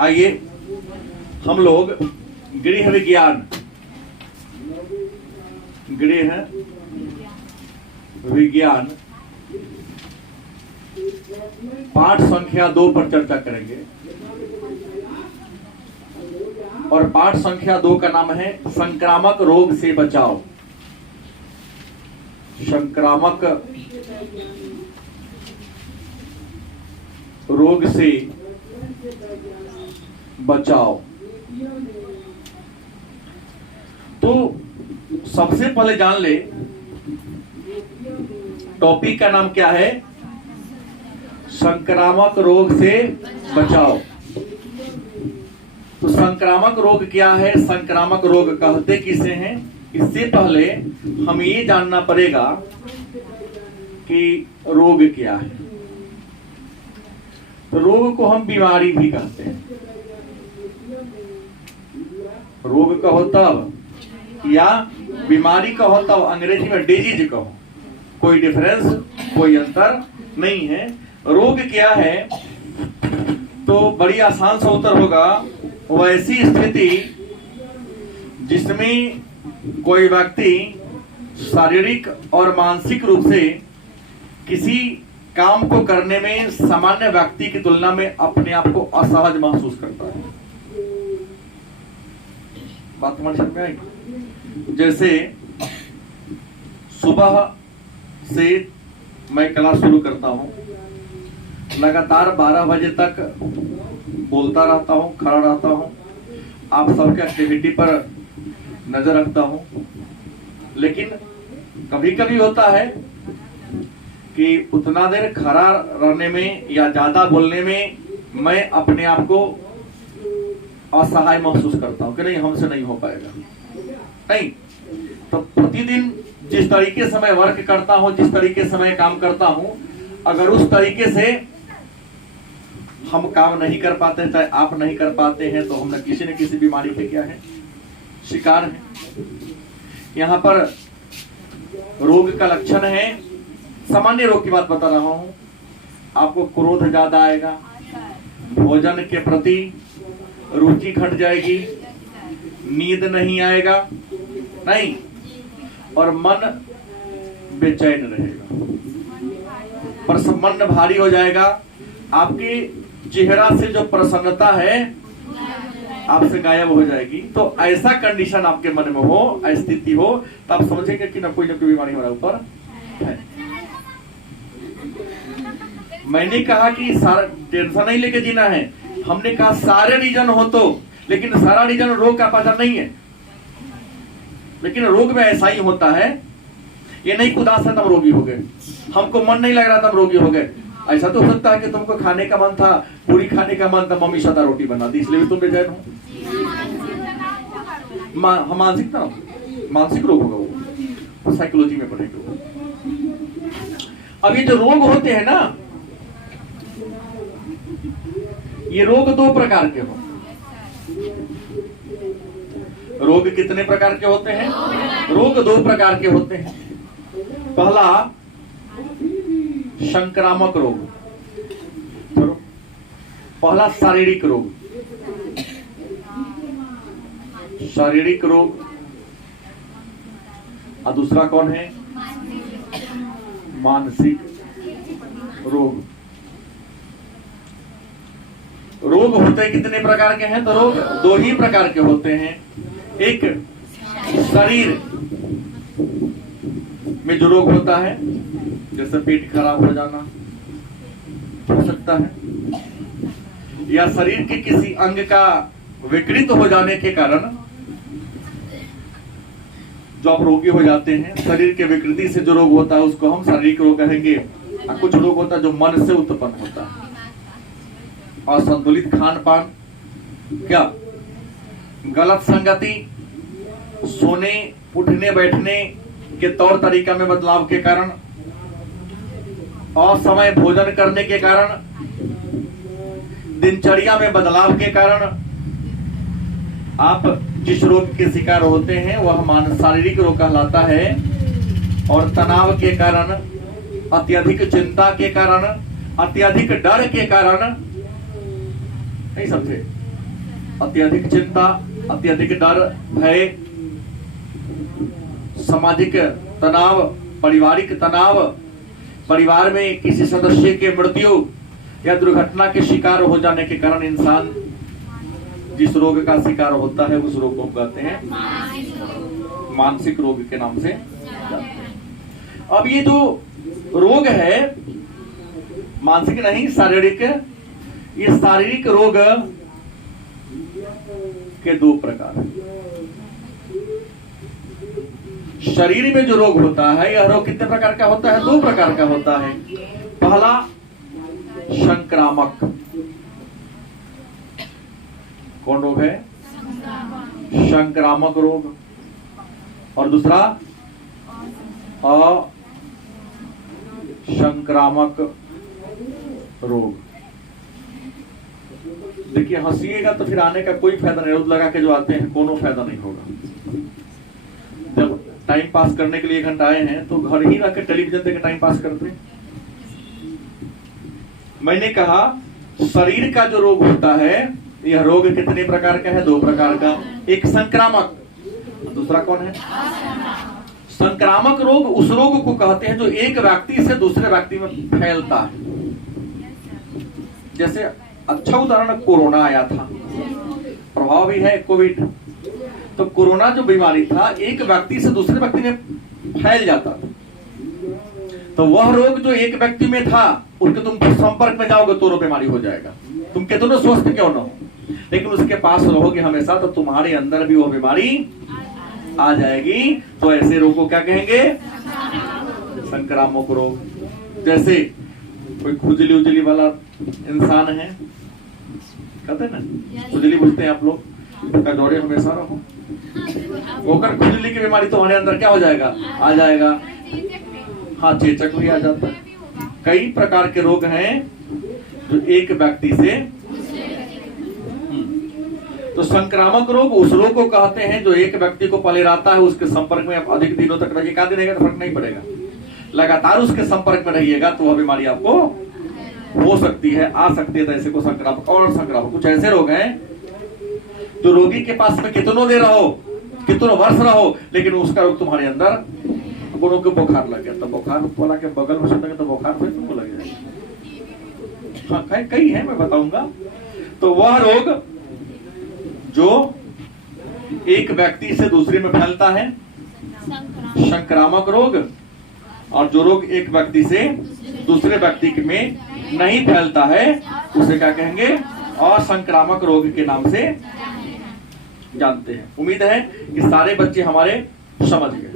आइए हम लोग गृह विज्ञान, गृह विज्ञान पाठ संख्या 2 पर चर्चा करेंगे। और पाठ संख्या 2 का नाम है संक्रामक रोग से बचाव। संक्रामक रोग से बचाव। तो सबसे पहले जान ले टॉपिक का नाम क्या है, संक्रामक रोग से बचाव। तो संक्रामक रोग क्या है, संक्रामक रोग कहते किसे हैं, इससे पहले हम ये जानना पड़ेगा कि रोग क्या है। तो रोग को हम बीमारी भी कहते हैं। रोग कहो तब या बीमारी कहो तब, अंग्रेजी में डिजीज कहो, कोई डिफरेंस, कोई अंतर नहीं है। रोग क्या है तो बड़ी आसान से उत्तर होगा, वैसी स्थिति जिसमें कोई व्यक्ति शारीरिक और मानसिक रूप से किसी काम को करने में सामान्य व्यक्ति की तुलना में अपने आप को असहज महसूस करता है। बात तुम्हारी समझ में आएगी? जैसे सुबह से मैं क्लास शुरू करता हूं, लगातार 12 बजे तक बोलता रहता हूं, खड़ा रहता हूं, आप सबके एक्टिविटी पर नजर रखता हूं। लेकिन कभी कभी होता है कि उतना देर खड़ा रहने में या ज्यादा बोलने में मैं अपने आप को असहाय महसूस करता हूं कि नहीं, हमसे नहीं हो पाएगा। नहीं, तो प्रतिदिन जिस तरीके से मैं वर्क करता हूं, जिस तरीके से मैं काम करता हूं, अगर उस तरीके से हम काम नहीं कर पाते, चाहे आप नहीं कर पाते हैं, तो हम किसी न किसी बीमारी के क्या है, शिकार हैं। यहाँ पर रोग का लक्षण है, सामान्य रोग की बात बता रहा हूं। आपको क्रोध ज्यादा आएगा, भोजन के प्रति रुचि घट जाएगी, नींद नहीं आएगा, नहीं, और मन बेचैन रहेगा, मन भारी हो जाएगा। आपके चेहरा से जो प्रसन्नता है आपसे गायब हो जाएगी। तो ऐसा कंडीशन आपके मन में हो, स्थिति हो, तो आप समझेंगे कि ना कोई बीमारी हमारे ऊपर है। मैंने कहा कि सारा टेंशन नहीं लेके जीना है, हमने कहा सारे रीजन हो तो, लेकिन सारा रीजन रोग का पहचान नहीं है। लेकिन रोग में ऐसा ही होता है, ये नहीं उदास है तब रोगी हो गए, हमको मन नहीं लग रहा तब रोगी हो गए। ऐसा तो हो सकता है कि तुमको खाने का मन था, पूरी खाने का मन था, मम्मी सदा रोटी बना दी, इसलिए भी तुम बेचैन हो। मानसिक था, मानसिक रोग होगा वो, साइकोलॉजी में पढ़ेंगे। अब ये जो रोग होते हैं ना, ये रोग 2 प्रकार के हो। रोग कितने प्रकार के होते हैं? रोग 2 प्रकार के होते हैं। पहला संक्रामक रोग, पहला शारीरिक रोग, शारीरिक रोग, और दूसरा कौन है? मानसिक रोग। रोग होते कितने प्रकार के हैं? तो रोग 2 ही प्रकार के होते हैं। एक शरीर में जो रोग होता है, जैसे पेट खराब हो जाना हो सकता है, या शरीर के किसी अंग का विकृत हो जाने के कारण जो आप रोगी हो जाते हैं। शरीर के विकृति से जो रोग होता है उसको हम शारीरिक रोग कहेंगे। कुछ रोग होता है जो मन से उत्पन्न होता है, असंतुलित खान पान, क्या गलत संगति, सोने उठने बैठने के तौर तरीका में बदलाव के कारण, असमय भोजन करने के कारण, दिनचर्या में बदलाव के कारण आप जिस रोग के शिकार होते हैं वह शारीरिक रोग कहलाता है। और तनाव के कारण, अत्यधिक चिंता के कारण, अत्यधिक डर के कारण नहीं समझे? अत्यधिक चिंता, अत्यधिक डर, भय, सामाजिक तनाव, पारिवारिक तनाव, परिवार में किसी सदस्य के मृत्यु या दुर्घटना के शिकार हो जाने के कारण इंसान जिस रोग का शिकार होता है उस रोग को कहते हैं मानसिक रोग के नाम से। अब ये जो रोग है मानसिक नहीं शारीरिक, ये शारीरिक रोग के दो प्रकार हैं। शरीर में जो रोग होता है यह रोग कितने प्रकार का होता है? दो प्रकार का होता है। पहला संक्रामक। कौन रोग है? संक्रामक रोग। और दूसरा असंक्रामक रोग। देखिए हंसीएगा तो फिर आने का कोई फायदा नहीं, रोज लगा के जो आते हैं कोनो फायदा नहीं होगा। जब टाइम पास करने के लिए 1 घंटा आए हैं तो घर ही रह के टेलीविजन देख के टाइम पास करते हैं। मैंने कहा शरीर का जो रोग होता है यह रोग कितने प्रकार का है? 2 प्रकार का। एक संक्रामक, दूसरा कौन है? संक्रामक रोग उस रोग को कहते हैं जो एक व्यक्ति से दूसरे व्यक्ति में फैलता है। जैसे अच्छा उदाहरण कोरोना आया था, प्रभाव भी है कोविड। तो कोरोना जो बीमारी था एक व्यक्ति से दूसरे व्यक्ति में फैल जाता था। तो वह रोग जो एक व्यक्ति में था उसके तुम संपर्क में जाओगे तो बीमारी हो जाएगा, तुम कितने स्वस्थ क्यों ना हो, लेकिन उसके पास रहोगे हमेशा तो तुम्हारे अंदर भी वो बीमारी आ जाएगी। तो ऐसे रोग को क्या कहेंगे? संक्रामक रोग। जैसे कोई खुजली उजली वाला इंसान है, कहते हैं ना खुजली, बुझते हैं आप लोग, कटोरे हमेशा रहो, होकर खुजली की बीमारी तुम्हारे अंदर क्या हो जाएगा? आ जाएगा। हाँ, चेचक भी आ जाता है। कई प्रकार के रोग हैं जो एक व्यक्ति से। तो संक्रामक रोग उस रोग को कहते हैं जो एक व्यक्ति को पहले रहता है, उसके संपर्क में अधिक दिनों तक रहिए, का दिन रहेगा तो फर्क नहीं पड़ेगा, लगातार उसके संपर्क में रहिएगा तो वह बीमारी आपको हो सकती है, आ सकती है। तो ऐसे को संक्रामक। और संक्रामक कुछ ऐसे रोग हैं जो रोगी के पास में कितनों देर रहो, कितनों वर्ष रहो, लेकिन उसका रोग तुम्हारे अंदर, गुणों को बुखार लग गया तो बुखार वाला के बगल में सुनेंगे तो बुखार फिर तुमको लग जाएगा। हाँ, कई है, मैं बताऊंगा। तो वह रोग जो एक व्यक्ति से दूसरे में फैलता है संक्रामक रोग, और जो रोग एक व्यक्ति से दूसरे व्यक्ति में नहीं फैलता है उसे क्या कहेंगे? असंक्रामक रोग के नाम से जानते हैं। उम्मीद है कि सारे बच्चे हमारे समझ गए।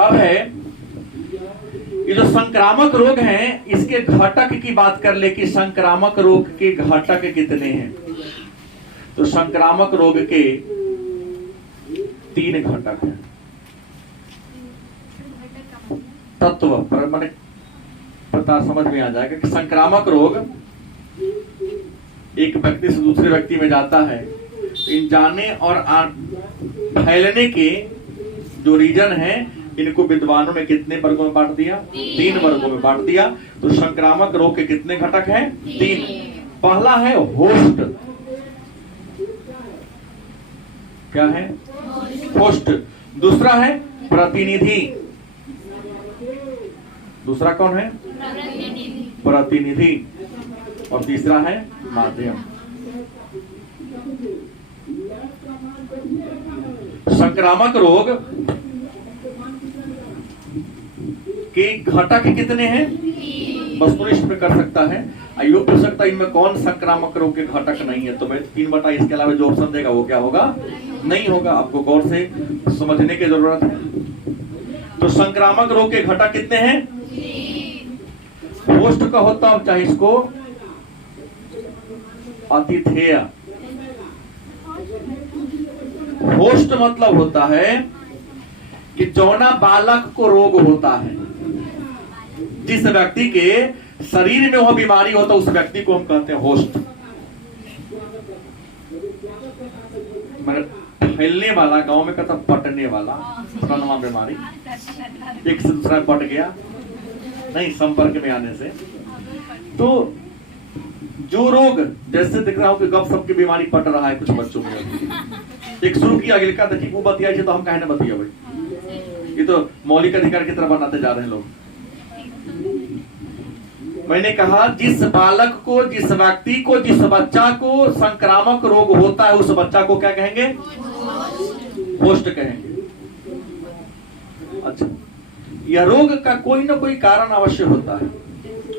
अब है ये जो संक्रामक रोग हैं इसके घटक की बात कर ले कि संक्रामक रोग के घटक कितने हैं। तो संक्रामक रोग के 3 घटक हैं। तत्व पर मैंने पता समझ में आ जाएगा कि संक्रामक रोग एक व्यक्ति से दूसरे व्यक्ति में जाता है। इन जाने और फैलने के जो रीजन है इनको विद्वानों ने कितने वर्गों में बांट दिया? 3 वर्गों में बांट दिया। तो संक्रामक रोग के कितने घटक हैं? 3। पहला है होस्ट। क्या है? होस्ट। दूसरा है प्रतिनिधि। दूसरा कौन है? प्रतिनिधि। और तीसरा है माध्यम। संक्रामक रोग के घटक कितने हैं? वस्तुनिष्ठ में कर सकता है, आयोग पूछ सकता है इनमें कौन संक्रामक रोग के घटक नहीं है, तो मैं 3 बटा इसके अलावा जो ऑप्शन देगा वो क्या होगा? नहीं होगा। आपको गौर से समझने की जरूरत है। तो संक्रामक रोग के घटक कितने हैं? होस्ट का होता है, चाहे इसको आतिथेय। होस्ट मतलब होता है कि जौना बालक को रोग होता है, जिस व्यक्ति के शरीर में वह बीमारी होता है उस व्यक्ति को हम कहते हैं होस्ट। फैलने वाला, गांव में कहता पटने वाला, पटनवा बीमारी, एक से दूसरा पट गया नहीं संपर्क में आने से। तो जो रोग, जैसे दिख रहा हूं कि गप सबकी बीमारी पट रहा है कुछ बच्चों में, एक शुरू किया अगले का देखिए वो बतिया तो हम कहे ना बतिया भाई, ये तो मौलिक अधिकार की तरह बनाते जा रहे हैं लोग। मैंने कहा जिस बालक को, जिस व्यक्ति को, जिस बच्चा को संक्रामक रोग होता है उस बच्चा को क्या कहेंगे? होस्ट कहेंगे। अच्छा, यह रोग का कोई ना कोई कारण अवश्य होता है।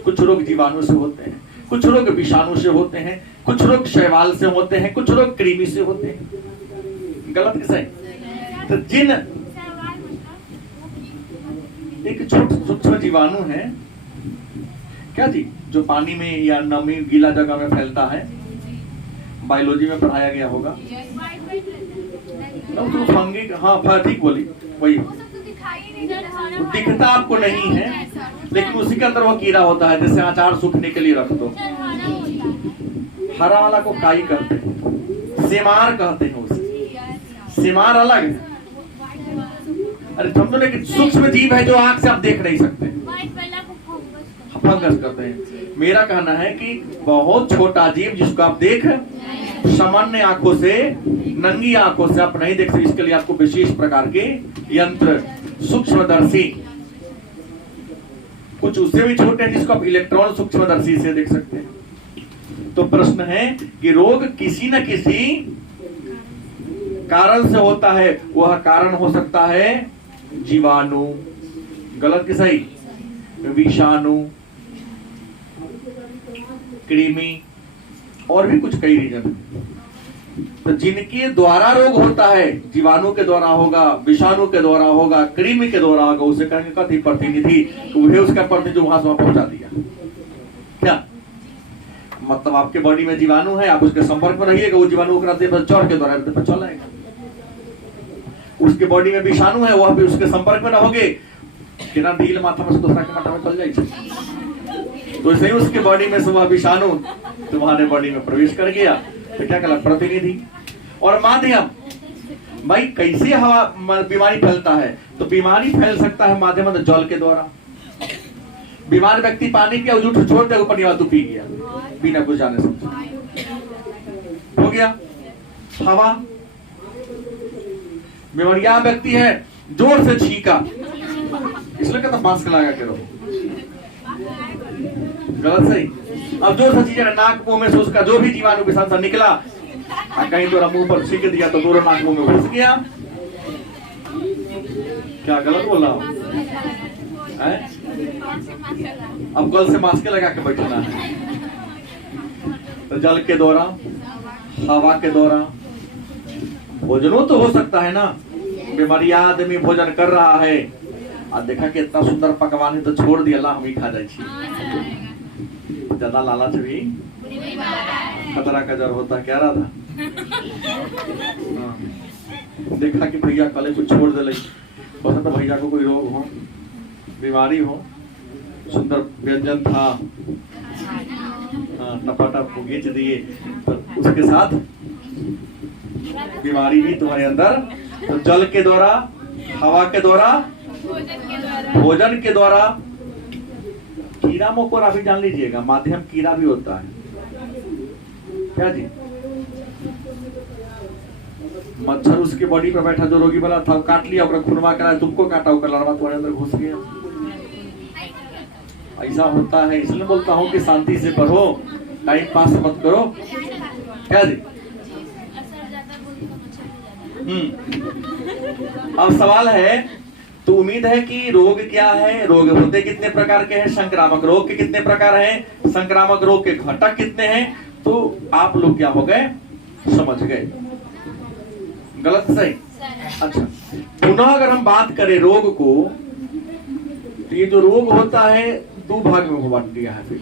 कुछ रोग जीवाणु से होते हैं, कुछ रोग विषाणु से होते हैं, कुछ रोग शैवाल से होते हैं, कुछ रोग कृमि से होते हैं। गलत किसे? तो जिन एक छोटे सूक्ष्म जीवाणु है क्या जी, जो पानी में या नमी गीला जगह में फैलता है, बायोलॉजी में पढ़ाया गया होगा। तो फंगी, हाँ ठीक बोली, वही दिखता आपको नहीं है, लेकिन उसी के अंदर वो कीड़ा होता है। जैसे अचार सूखने के लिए रख दो, हरा वाला को काई कहते हैं, सेमार कहते हैं उसे। सेमार अलग है, अरे समझो, लेकिन सूक्ष्म जीव है जो आंख से आप देख नहीं सकते, फंगस कहते हैं। मेरा कहना है कि बहुत छोटा जीव जिसको आप देख सामान्य आंखों से, नंगी आंखों से आप नहीं देख सकते, इसके लिए आपको विशेष प्रकार के यंत्र, सूक्ष्मदर्शी, कुछ उससे भी छोटे हैं जिसको आप इलेक्ट्रॉन सूक्ष्मदर्शी से देख सकते हैं। तो प्रश्न है कि रोग किसी न किसी कारण से होता है। वह कारण हो सकता है जीवाणु, गलत कि सही, विषाणु, कृमि और भी कुछ कई रीजन। तो जिनके द्वारा रोग होता है, जीवाणु के द्वारा होगा, विषाणु के द्वारा होगा, कृमि के द्वारा होगा, उसे कहेंगे कथी? प्रतिनिधि। वह उसका प्रतिनिधि जो वहां से वहां पहुंचा दिया। क्या मतलब? आपके बॉडी में जीवाणु है, आप उसके संपर्क में रहिएगा, वो जीवाणु चौर के द्वारा चल आएगा। उसके बॉडी में विषाणु है, वह भी उसके संपर्क में रहोगे, कितना ढील माथा में से दूसरा के माथा में चल जाए, तो इसलिए उसके बॉडी में से वह विषाणु तुम्हारे बॉडी में प्रवेश कर गया। तो क्या कहला? प्रतिनिधि। और माध्यम, भाई कैसे हवा बीमारी फैलता है? तो बीमारी फैल सकता है माध्यम जल के द्वारा। बीमार व्यक्ति पानी पिया, जूठ छोड़ दिया, ऊपर नहीं, तू पी गया बिना कुछ जाने समझे, हो गया। हवा, बीमारिया व्यक्ति है, जोर से छींका, इसलिए कहता मास्क लगा के रहो, गलत सही। अब जो सा चीज नाक मुंह में से उसका जो भी जीवाणु के साथ निकला, कहीं तो मुंह पर छींक दिया तो दोनों नाक मुंह में घुस गया। क्या गलत बोला? अब कल से मास्क लगा के बैठना है। तो जल के द्वारा, हवा के द्वारा, भोजनों तो हो सकता है ना। बीमारी आदमी भोजन कर रहा है और देखा कि इतना सुंदर पकवान है तो छोड़ दिया, ला हम ही खा जाए, ज्यादा लालच भी खतरा का जर होता। क्या रहा था? देखा कि भैया कल कुछ छोड़ दे, पसंद तो भैया को कोई रोग हो, बीमारी हो, सुंदर व्यंजन था, टपाटप खींच दिए, तो उसके साथ बीमारी भी तुम्हारे अंदर। तो जल के द्वारा, हवा के द्वारा, भोजन के द्वारा, कीड़ा मकोड़ा भी जान लीजिएगा, माध्यम कीड़ा भी होता है। क्या जी? मच्छर उसके बॉडी पर बैठा जो रोगी वाला था, काट लिया, खुरवा करा, तुमको काटा, लड़वा तुम्हारे अंदर घुस गया। ऐसा होता है, इसलिए बोलता हूँ कि शांति से पढ़ो, टाइम पास मत करो। क्या जी? अब सवाल है, तो उम्मीद है कि रोग क्या है, रोग होते कितने प्रकार के हैं, संक्रामक रोग के कितने प्रकार हैं, संक्रामक रोग के घटक कितने हैं, तो आप लोग क्या हो गए, समझ गए। गलत सही? अच्छा, पुनः अगर हम बात करें रोग को, तो ये जो रोग होता है दो भाग में बांट दिया है। फिर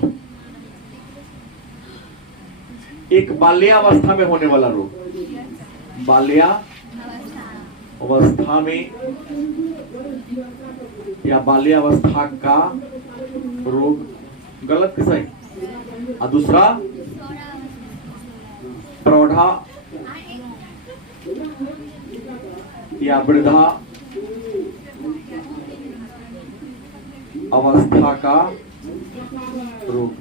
एक बाल्यावस्था में होने वाला रोग, बाल्यावस्था में या बाल्यावस्था का रोग, गलत कि सही? और दूसरा प्रौढ़ा या वृद्धा अवस्था का रोग।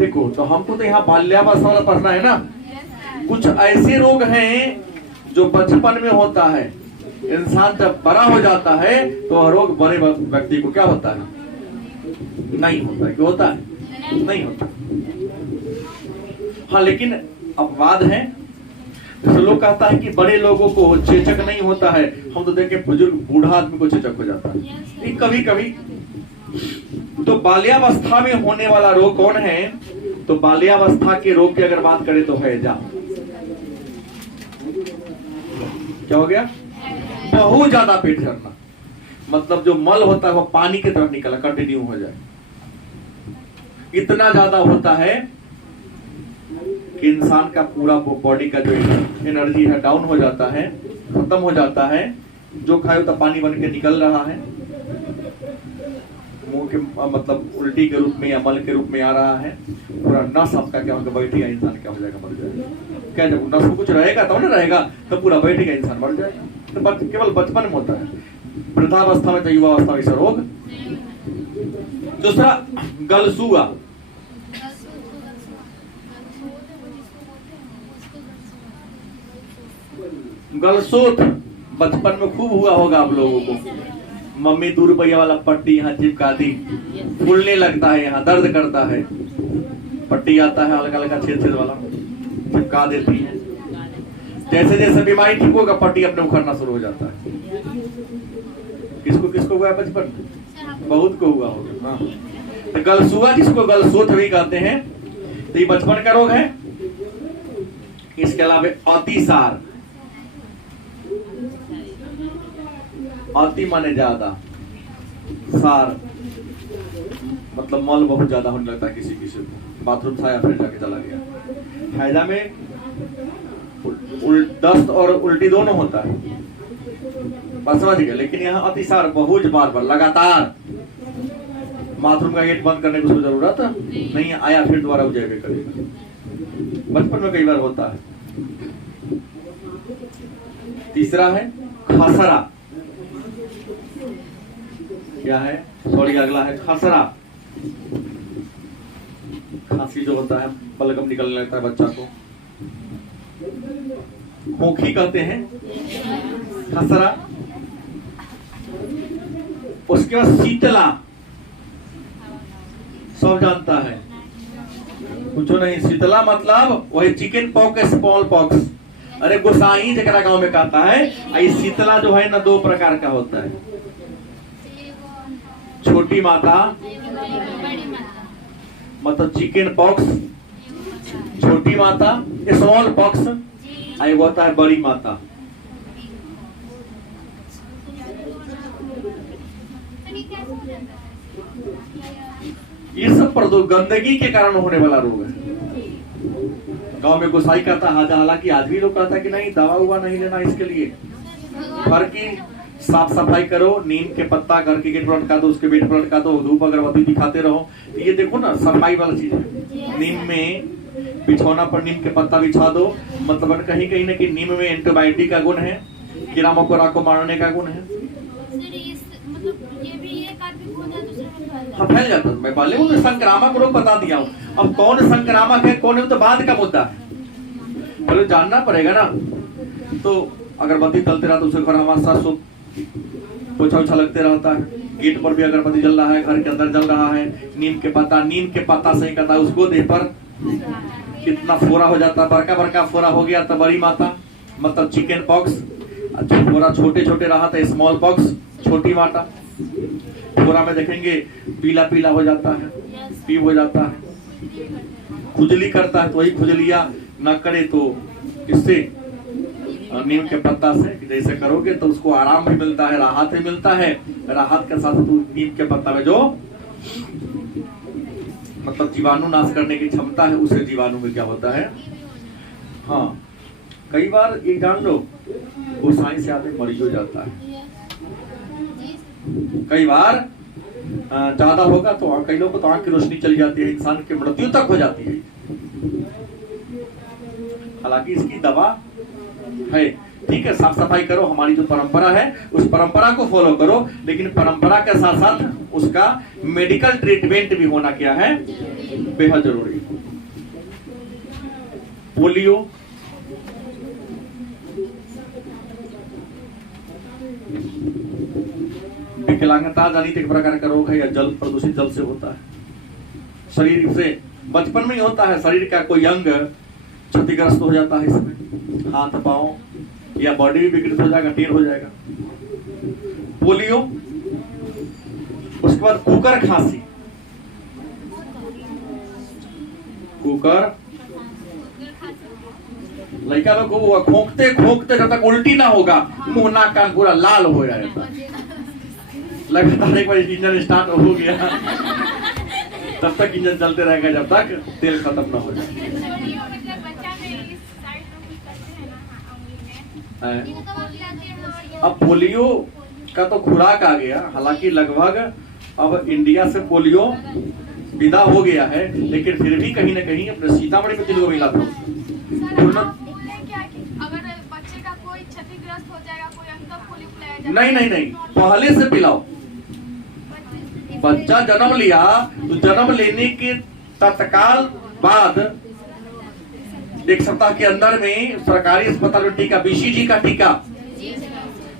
देखो तो हमको तो यहाँ बाल्यावस्था वाला पढ़ना है ना। कुछ ऐसे रोग हैं जो बचपन में होता है, इंसान जब बड़ा हो जाता है तो रोग बड़े व्यक्ति को क्या होता है, नहीं होता है। क्यों होता है? नहीं होता। हाँ, लेकिन अपवाद है। तो लोग कहता है कि बड़े लोगों को चेचक नहीं होता है, हम तो देखें बुजुर्ग बूढ़ा आदमी को चेचक हो जाता है कभी कभी। तो बाल्यावस्था में होने वाला रोग कौन है? तो बाल्यावस्था के रोग की अगर बात करें तो हैजा। क्या हो गया? बहुत ज्यादा पेट झड़ना, मतलब जो मल होता है वो पानी की तरफ निकला कंटिन्यू हो जाए, इतना ज्यादा होता है कि इंसान का पूरा बॉडी का जो एनर्जी है डाउन हो जाता है, खत्म हो जाता है। जो खाए तो पानी बन के निकल रहा है, मुंह के मतलब उल्टी के रूप में या मल के रूप में आ रहा है। पूरा नस आपका क्या होगा, बैठेगा इंसान, क्या हो जाएगा, मर जाएगा। क्या जब नस में कुछ रहेगा तब ना रहेगा, तो पूरा बैठेगा इंसान, मर जाएगा। तो केवल बचपन में होता है, वृद्धावस्था में, युवावस्था में रोग। दूसरा गलसूआ। गलसोत बचपन में खूब हुआ होगा आप लोगों को। मम्मी 2 रुपया वाला पट्टी यहाँ चिपका दी, फूलने लगता है, यहाँ दर्द करता है, पट्टी आता है हल्का हल्का छेद छेद वाला, चिपका देती है। जैसे जैसे बीमारी ठीक होगा पट्टी अपने उखड़ना शुरू हो जाता है। किसको किसको हुआ है बचपन में? बहुत को हुआ होगा। हाँ, तो गलसुआ जिसको गलसोत भी कहते हैं, तो ये बचपन का रोग है। इसके अलावा अतिसार। अति माने ज्यादा, सार मतलब मल बहुत ज्यादा होने लगता है किसी किसी को, बाथरूम से आया फिर जाके चला गया। हैजा में दस्त और उल्टी दोनों होता है, बस समझ गए। लेकिन यहाँ अतिसार बहुत बार लगातार, बाथरूम का गेट बंद करने की उसको जरूरत नहीं, आया फिर दोबारा उजावे करेगा। बचपन में कई बार होता है। तीसरा है खसरा। क्या है? सॉरी, अगला है खसरा। खांसी जो होता है, बलगम निकलने लगता है बच्चा को, खोखी कहते हैं, खसरा। उसके बाद शीतला, सब जानता है, कुछ नहीं। शीतला मतलब वही चिकन पॉक्स, स्मॉल पॉक्स। अरे गोसाई जरा गांव में कहता है। शीतला जो है ना 2 प्रकार का होता है, छोटी माता मतलब चिकन पॉक्स, छोटी माता स्मॉल पॉक्स, आई होता है बड़ी माता। ये सब गंदगी के कारण होने वाला रोग है। गांव में गोसाई कहता है, हालांकि आज भी लोग कहता है कि नहीं, दवा हुआ नहीं लेना इसके लिए। घर की साफ सफाई करो, नीम के पत्ता घर के गेट पर लटका दो, उसके बेड पर लटका दो, धूप अगरबत्ती दिखाते रहो। ये देखो ना सफाई वाला चीज है। नीम में बिछौना पर नीम के पत्ता बिछा दो, मतलब कहीं कहीं ना कि नीम में एंटीबायोटिक का गुण है, कीड़ा मकोड़ा को मारने का गुण है। हाँ, फैल जाता है। मैं पहले वो संक्रामक रोग बता दिया हूँ। अब कौन संक्रामक है कौन है तो बाद का मुद्दा है, पहले जानना पड़ेगा ना। तो अगरबत्ती चलते रहा तो उसे घर हमारे साथ सो पोछा उछा लगते रहता है। गेट पर भी अगरबत्ती जल रहा है, घर के अंदर जल रहा है। नीम के पत्ता सही कहता है, उसको देह पर कितना फोरा हो जाता है, बड़का बड़का फोरा हो गया तो बड़ी माता मतलब चिकन पॉक्स। फोरा छोटे छोटे रहा था स्मॉल पॉक्स, छोटी माता। फोरा में देखेंगे पीला पीला हो जाता है, पीव हो जाता है, खुजली करता है। तो वही खुजलिया न करे तो किससे? नीम के पत्ता से जैसे करोगे तो उसको आराम भी मिलता है, राहत भी मिलता है। राहत के साथ तो नीम के पत्ता में जो मतलब जीवाणु नाश करने की क्षमता है, उसे जीवाणु में क्या होता है। हाँ, कई बार ये जान लो गोसाई से आदमी मरीज हो जाता है। कई बार ज्यादा होगा तो कई लोगों को तो आंख की रोशनी चली जाती है, इंसान की मृत्यु तक हो जाती है। हालांकि इसकी दवा है, ठीक है। साफ सफाई करो, हमारी जो परंपरा है उस परंपरा को फॉलो करो, लेकिन परंपरा के साथ साथ उसका मेडिकल ट्रीटमेंट भी होना क्या है बेहद जरूरी। पोलियो, विकलांगता जनित एक प्रकार का रोग है या जल प्रदूषित जल से होता है। शरीर से बचपन में ही होता है, शरीर का कोई अंग क्षतिग्रस्त हो जाता है, इसमें हाथ पांव या बॉडी भी विकृत हो जाएगा, टेढ़ हो जाएगा। पोलियो, उसके बाद कुकर खांसी। कुकर लड़का लोग को खोंकते खोंकते जब तक उल्टी ना होगा, मुंह नाक कान पूरा लाल हो जाएगा। लगातार एक बार इंजन स्टार्ट हो गया तब तक इंजन चलते रहेगा जब तक तेल खत्म ना हो जाए। अब पोलियो का तो खुराक आ गया, हालांकि लगभग अब इंडिया से पोलियो विदा हो गया है, लेकिन फिर भी कहीं ना कहीं अपने सीतामढ़ी में जिले को मिला था। नहीं नहीं नहीं, पहले से पिलाओ। बच्चा जन्म लिया तो जन्म लेने के तत्काल बाद 1 सप्ताह के अंदर में सरकारी अस्पताल में टीका, बीसीजी का टीका,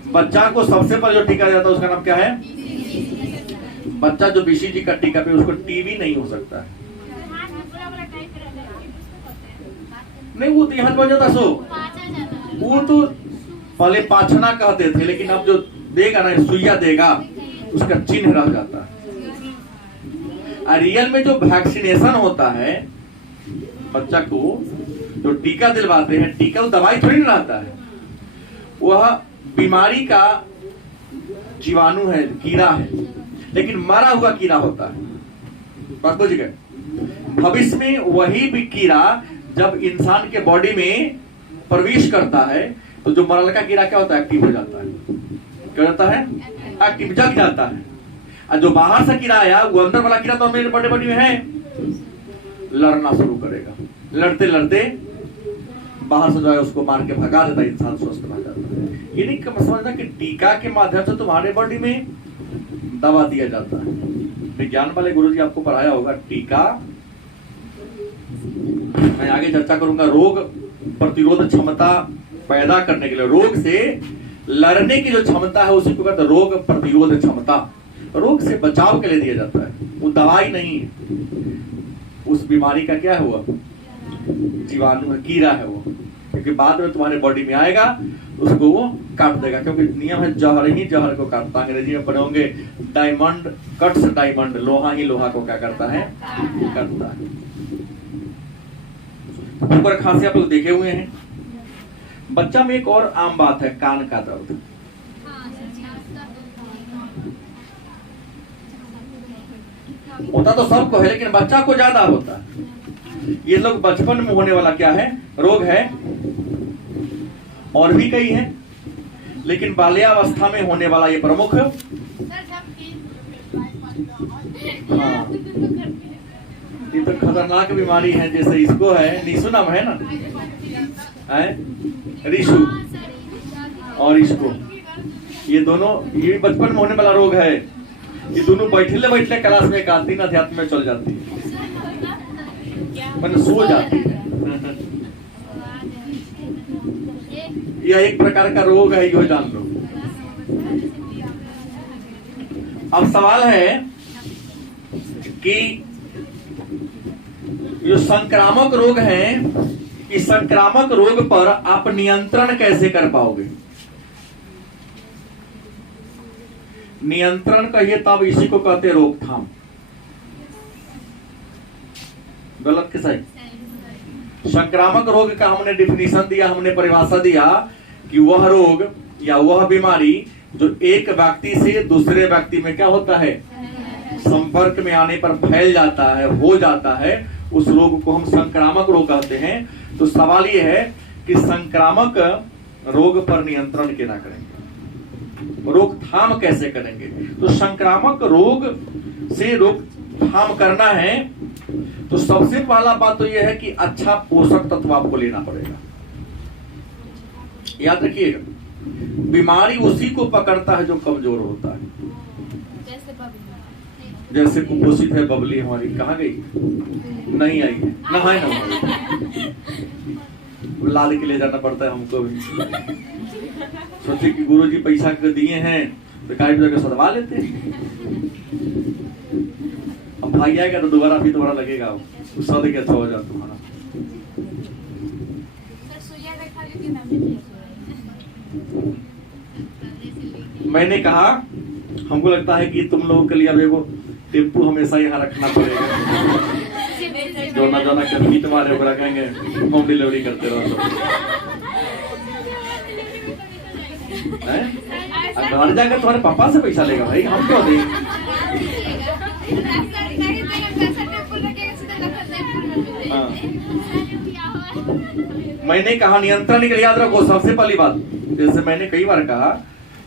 बच्चा को सबसे पहले जो टीका जाता है उसका नाम क्या है? बच्चा जो बीसीजी का टीका पे उसको टीबी नहीं हो सकता है। नहीं, वो तो यहाँ बन जाता सो, वो तो पहले पाछना कहते थे, लेकिन अब जो देगा ना सुइया देगा उसका चिन्ह रह जाता है। रियल में जो वैक्सीनेशन होता है, बच्चा को जो टीका दिलवाते हैं, टीका तो दवाई थोड़ी ना रहता है, वह बीमारी का जीवाणु है, कीड़ा है, लेकिन मरा हुआ कीड़ा होता है। बात समझ गए? भविष्य में वही भी कीड़ा जब इंसान के बॉडी में प्रवेश करता है तो जो मरल का कीड़ा क्या होता है? एक्टिव हो जाता है। क्या होता है? एक्टिव, जग जाता है। और जो बाहर से कीड़ा आया, वो अंदर वाला कीड़ा तो मेरे बॉडी में है, लड़ना शुरू करेगा। लड़ते लड़ते बाहर से जो है उसको मार के भगा देता है, इंसान स्वस्थ हो जाता है। ये नहीं समझना कि टीका के माध्यम से तुम्हारे बॉडी में दवा दिया जाता है। विज्ञान वाले गुरुजी आपको पढ़ाया होगा टीका, मैं आगे चर्चा करूंगा। रोग प्रतिरोध क्षमता पैदा करने के लिए, रोग से लड़ने की जो क्षमता है उसी को कहते हैं रोग प्रतिरोध क्षमता। रोग से बचाव के लिए दिया जाता है, वो दवाई नहीं है। उस बीमारी का क्या है? वो जीवाणु है, कीड़ा है वो, क्योंकि बाद में तुम्हारे बॉडी में आएगा उसको वो काट देगा, क्योंकि नियम है जहर ही जहर को काटता है। अंग्रेजी में पढ़े होंगे डायमंड कट्स डायमंड, लोहा ही लोहा को क्या करता है? काटता है। ऊपर खांसी आप लोग देखे हुए हैं। बच्चा में एक और आम बात है, कान का दर्द। होता तो सबको है, लेकिन बच्चा को ज्यादा होता है। ये लोग बचपन में होने वाला क्या है? रोग है, और भी कई है, लेकिन बाल्यावस्था में होने वाला ये प्रमुख। हाँ, ये तो खतरनाक बीमारी है, जैसे इसको है निशुनम है ना, है रिशु, और इसको, ये दोनों, ये बचपन में होने वाला रोग है। ये दोनों बैठले बैठले क्लास में एक दिन अध्यात्म में चल जाती है, मैंने सो जाती है। यह एक प्रकार का रोग है, यो जान लो। अब सवाल है कि जो संक्रामक रोग है, इस संक्रामक रोग पर आप नियंत्रण कैसे कर पाओगे? नियंत्रण कहिए तब इसी को कहते हैं रोकथाम। गलत के सही? संक्रामक रोग का हमने डिफिनीशन दिया, हमने परिभाषा दिया कि वह रोग या वह बीमारी जो एक व्यक्ति से दूसरे व्यक्ति में क्या होता है? संपर्क में आने पर फैल जाता है, हो जाता है, उस रोग को हम संक्रामक रोग कहते हैं। तो सवाल यह है कि संक्रामक रोग पर नियंत्रण क्या करेंगे, रोकथाम कैसे करेंगे? तो संक्रामक रोग से रोकथाम करना है तो सबसे पहला बात तो यह है कि अच्छा पोषक तत्व आपको लेना पड़ेगा। याद रखिएगा, बीमारी उसी को पकड़ता है जो कमजोर होता है। जैसे कुपोषित है बबली हमारी, कहाँ गई? नहीं आई है, नहाए ना लाद के ले जाना पड़ता है हमको भी। सोचे कि गुरुजी पैसा दिए हैं तो गाड़ी जगह सदवा लेते हैं। अब भाई आएगा तो दोबारा भी दोबारा लगेगा, उस सद के अच्छा हो जाए तुम्हारा। मैंने कहा हमको लगता है कि तुम लोगों के लिए अब एगो टेम्पू हमेशा यहाँ रखना पड़ेगा, जो ना जाना कभी तुम्हारे ऊपर रखेंगे, होम डिलीवरी करते रहो। घर जाकर तुम्हारे पापा से पैसा लेगा भाई, हम क्यों दें? मैंने कहा नियंत्रण के लिए याद रखो। सबसे पहली बात, जैसे मैंने कई बार कहा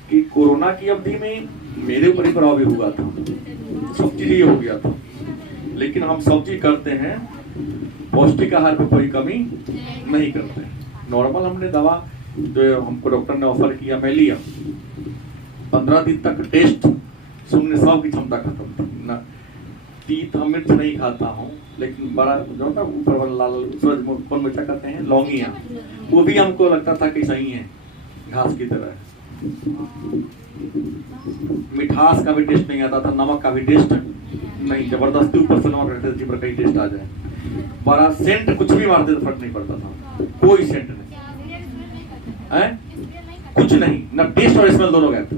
कि कोरोना की अवधि में मेरे ऊपर ही प्रभाव भी हुआ था, सब चीज ये हो गया था, लेकिन हम सब चीज करते हैं, पौष्टिक आहार पर कोई कमी नहीं करते। नॉर्मल हमने दवा जो हमको डॉक्टर ने ऑफर किया मैं लिया, 15 दिन तक टेस्ट सुनने सब की क्षमता खत्म थी ना। तीत हम मिर्च नहीं खाता हूँ, लेकिन बड़ा जो ना ऊपर वाला लाल सूरजमुखी मिर्चा कहते हैं, लौंगिया, वो भी हमको लगता था कि सही है, घास की तरह। मिठास का भी टेस्ट नहीं आता था, नमक का भी टेस्ट नहीं, जबरदस्ती ऊपर से नमक रखते थे जिस पर कहीं टेस्ट आ जाए। बड़ा सेंट कुछ भी मारते तो फर्क नहीं पड़ता था, कोई सेंट नहीं है, कुछ नहीं, ना टेस्ट और स्मेल दोनों गए थे।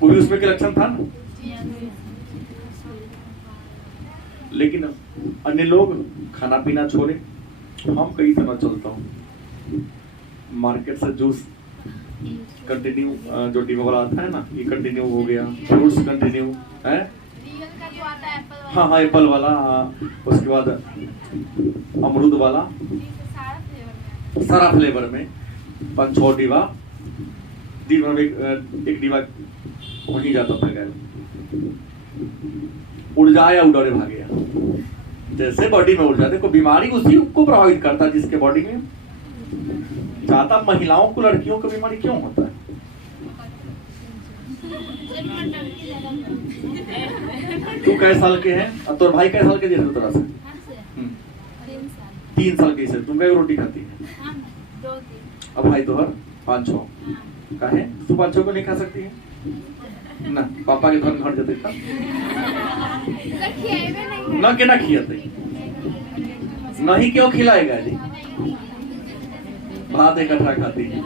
वो भी उसमें के लक्षण था ना। लेकिन अन्य लोग खाना पीना छोड़े, हम कई समय चलता हूँ, मार्केट से जूस कंटिन्यू, जो डिब्बा वाला आता है ना, ये कंटिन्यू हो गया, फ्रूट्स कंटिन्यू है, हाँ हाँ एप्पल वाला, उसके बाद अमरूद वाला, सारा फ्लेवर में 5-6 डिब्बा, दिन भर में एक डिब्बा वहीं जाता था। गैर ऊर्जा या उड़े भागे, जैसे बॉडी में ऊर्जा, देखो बीमारी उसी को प्रभावित करता है जिसके बॉडी में ज्यादा। महिलाओं को, लड़कियों को बीमारी क्यों होता है? तू कै साल के हैं और तोर भाई कै साल के? जैसे तरह से 3 साल के से तुम क्या रोटी खाती है? अब भाई तो हर 5-6 का है, तू 5-6 को नहीं खा सकती है ना? पापा के घर में हट जाते ना, के ना खियाते नहीं, क्यों खिलाएगा जी? भात इकट्ठा खाती है।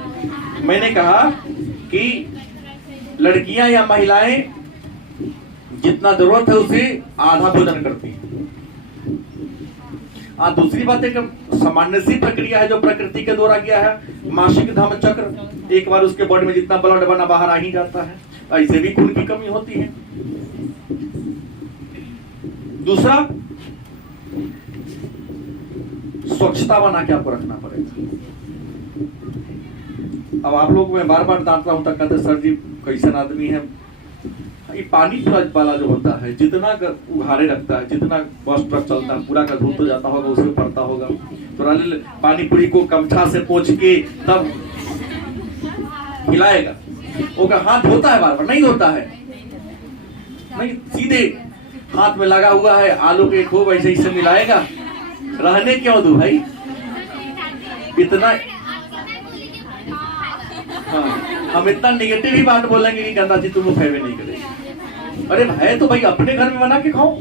मैंने कहा कि लड़कियां या महिलाएं जितना जरूरत है उसे आधा भोजन करती है। दूसरी बात एक सामान्य सी प्रक्रिया है जो प्रकृति के द्वारा किया है, मासिक धर्म चक्र, एक बार उसके बॉडी में जितना ब्लड बना बाहर आ ही जाता है, ऐसे भी खून की कमी होती है। दूसरा, स्वच्छता बना के आपको रखना पड़ेगा। अब आप लोग मैं बार बार डांटता हूं, तक कहते सर जी कैसन आदमी है। ये पानी वाला जो होता है, जितना उघारे रखता है, जितना बस ट्रक चलता है, पूरा का धूल तो जाता होगा, उसमें पड़ता होगा, तो पानी पूरी को गमछा से पोंछ के तब खिलाएगा। वो का हाथ धोता है, बार बार नहीं धोता है, नहीं, सीधे हाथ में लगा हुआ है, आलू के खूब ऐसे इससे मिलाएगा। रहने क्यों दो भाई इतना? हाँ, हम इतना निगेटिव ही बात बोलेंगे कि गंदा चीज तुम लोग खाए नहीं करेंगे। अरे भाई तो भाई अपने घर में बना के खाओ।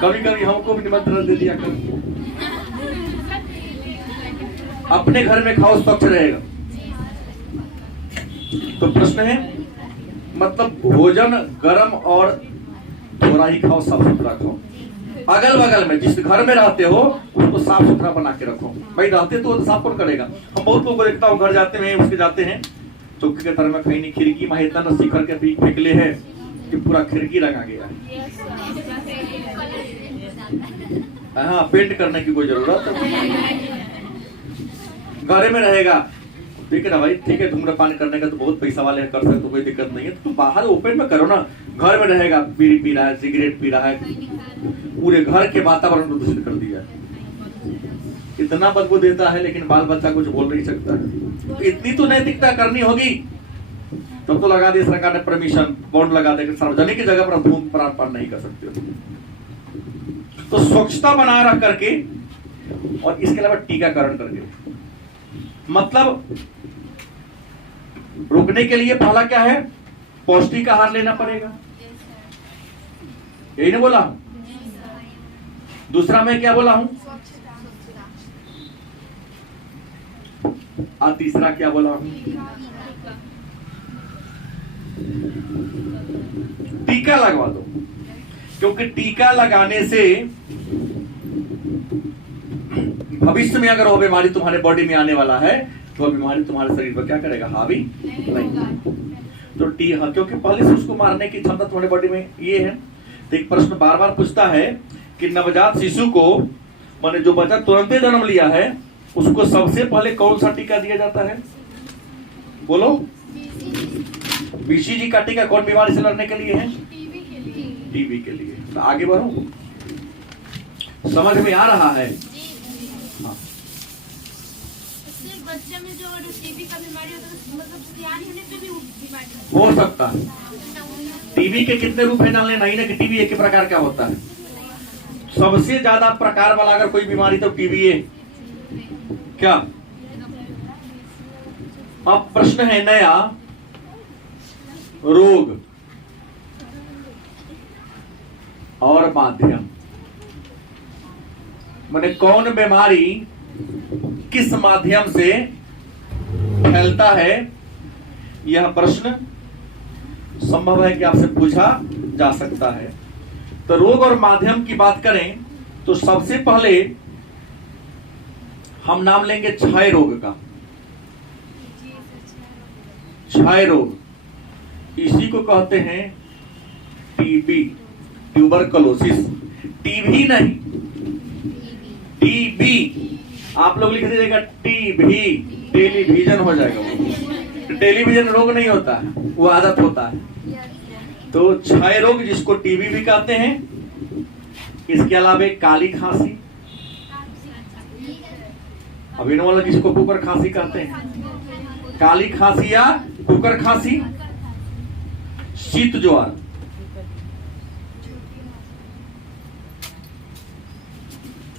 कभी कभी हमको भी निमंत्रण दे दिया कर, अपने घर में खाओ, स्वच्छ रहेगा। तो प्रश्न है, मतलब भोजन गर्म और थोड़ा ही खाओ, साफ सुथरा खाओ। अगल बगल में जिस घर में रहते हो उसको साफ सुथरा बना के रखो। भाई रहते तो साफ कौन करेगा? हम बहुत लोगों को देखता हूँ, घर जाते हैं उसके जाते हैं चौकी के तरह में कहीं नहीं, खिड़की में इतना रस्सी करके फेंकले है कि पूरा खिड़की रंगा गया। हाँ, पेंट करने की कोई जरूरत घर में रहेगा। ठीक है ना भाई, ठीक है, धूम्रपान करने का तो बहुत पैसा वाले कर सकते, तो कोई दिक्कत नहीं है, तो बाहर ओपन में करो ना। घर में रहेगा, बीड़ी पी रहा है, सिगरेट पी रहा है, पूरे घर के वातावरण को दूषित कर दिया। इतना बदबू देता है, लेकिन बाल बच्चा कुछ बोल नहीं सकता। तो इतनी तो नैतिकता करनी होगी तब तो लगा दिया सरकार ने परमिशन, बॉन्ड लगा दे कि सार्वजनिक जगह पर धूम्रपान पान नहीं कर सकते हो। तो स्वच्छता बनाए रख करके और इसके अलावा टीकाकरण करके, मतलब रोकने के लिए पहला क्या है, पौष्टिक आहार लेना पड़ेगा, यही ना बोला। दूसरा मैं क्या बोला हूं, और तीसरा क्या बोला हूं, टीका लगवा दो। क्योंकि टीका लगाने से भविष्य में अगर वो बीमारी तुम्हारे बॉडी में आने वाला है तो वो बीमारी तुम्हारे शरीर पर क्या करेगा, हावी नहीं। तो क्योंकि पहले से उसको मारने की क्षमता तुम्हारे बॉडी में ये है। तो एक प्रश्न बार बार पूछता है कि नवजात शिशु को, माने जो बच्चा तुरंत जन्म लिया है, उसको सबसे पहले कौन सा टीका दिया जाता है, बोलो। बीसीजी का टीका कौन बीमारी से लड़ने के लिए है, टीबी के लिए। तो आगे बढ़ो, समझ में आ रहा है। हाँ। बच्चे में जो टीबी का बीमारी होता है, मतलब सियान होने पे भी बीमारी हो सकता है। टीबी के कितने रूप है जान लेना, नहीं ना कि टीबी एक ही प्रकार का होता है। सबसे ज्यादा प्रकार वाला अगर कोई बीमारी तो टीबी है क्या। अब प्रश्न है नया, रोग और माध्यम, माने कौन बीमारी किस माध्यम से फैलता है, यह प्रश्न संभव है कि आपसे पूछा जा सकता है। तो रोग और माध्यम की बात करें तो सबसे पहले हम नाम लेंगे क्षय रोग का। क्षय रोग, इसी को कहते हैं टीबी, ट्यूबरकुलोसिस। टीबी नहीं, टीबी। आप लोग लिख दीजिएगा टीबी, टेलीविजन हो जाएगा वो। टेलीविजन रोग नहीं होता है, वो आदत होता है। तो क्षय रोग जिसको टीबी भी कहते हैं। इसके अलावा काली खांसी, अभी वाला जिसको कुकर खांसी कहते हैं, काली खांसी या कुकर खांसी। शीत ज्वार,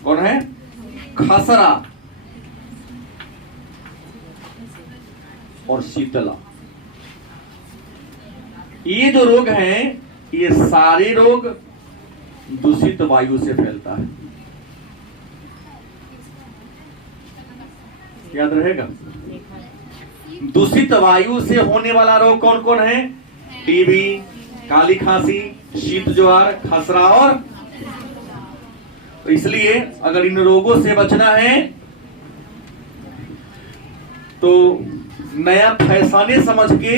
कौन है, खसरा और शीतला। ये जो रोग हैं, ये सारे रोग दूषित वायु से फैलता है, याद रहेगा। दूषित वायु से होने वाला रोग कौन कौन है, टीबी, काली खांसी, शीत ज्वार, खसरा और। तो इसलिए अगर इन रोगों से बचना है तो नया फैशने समझ के,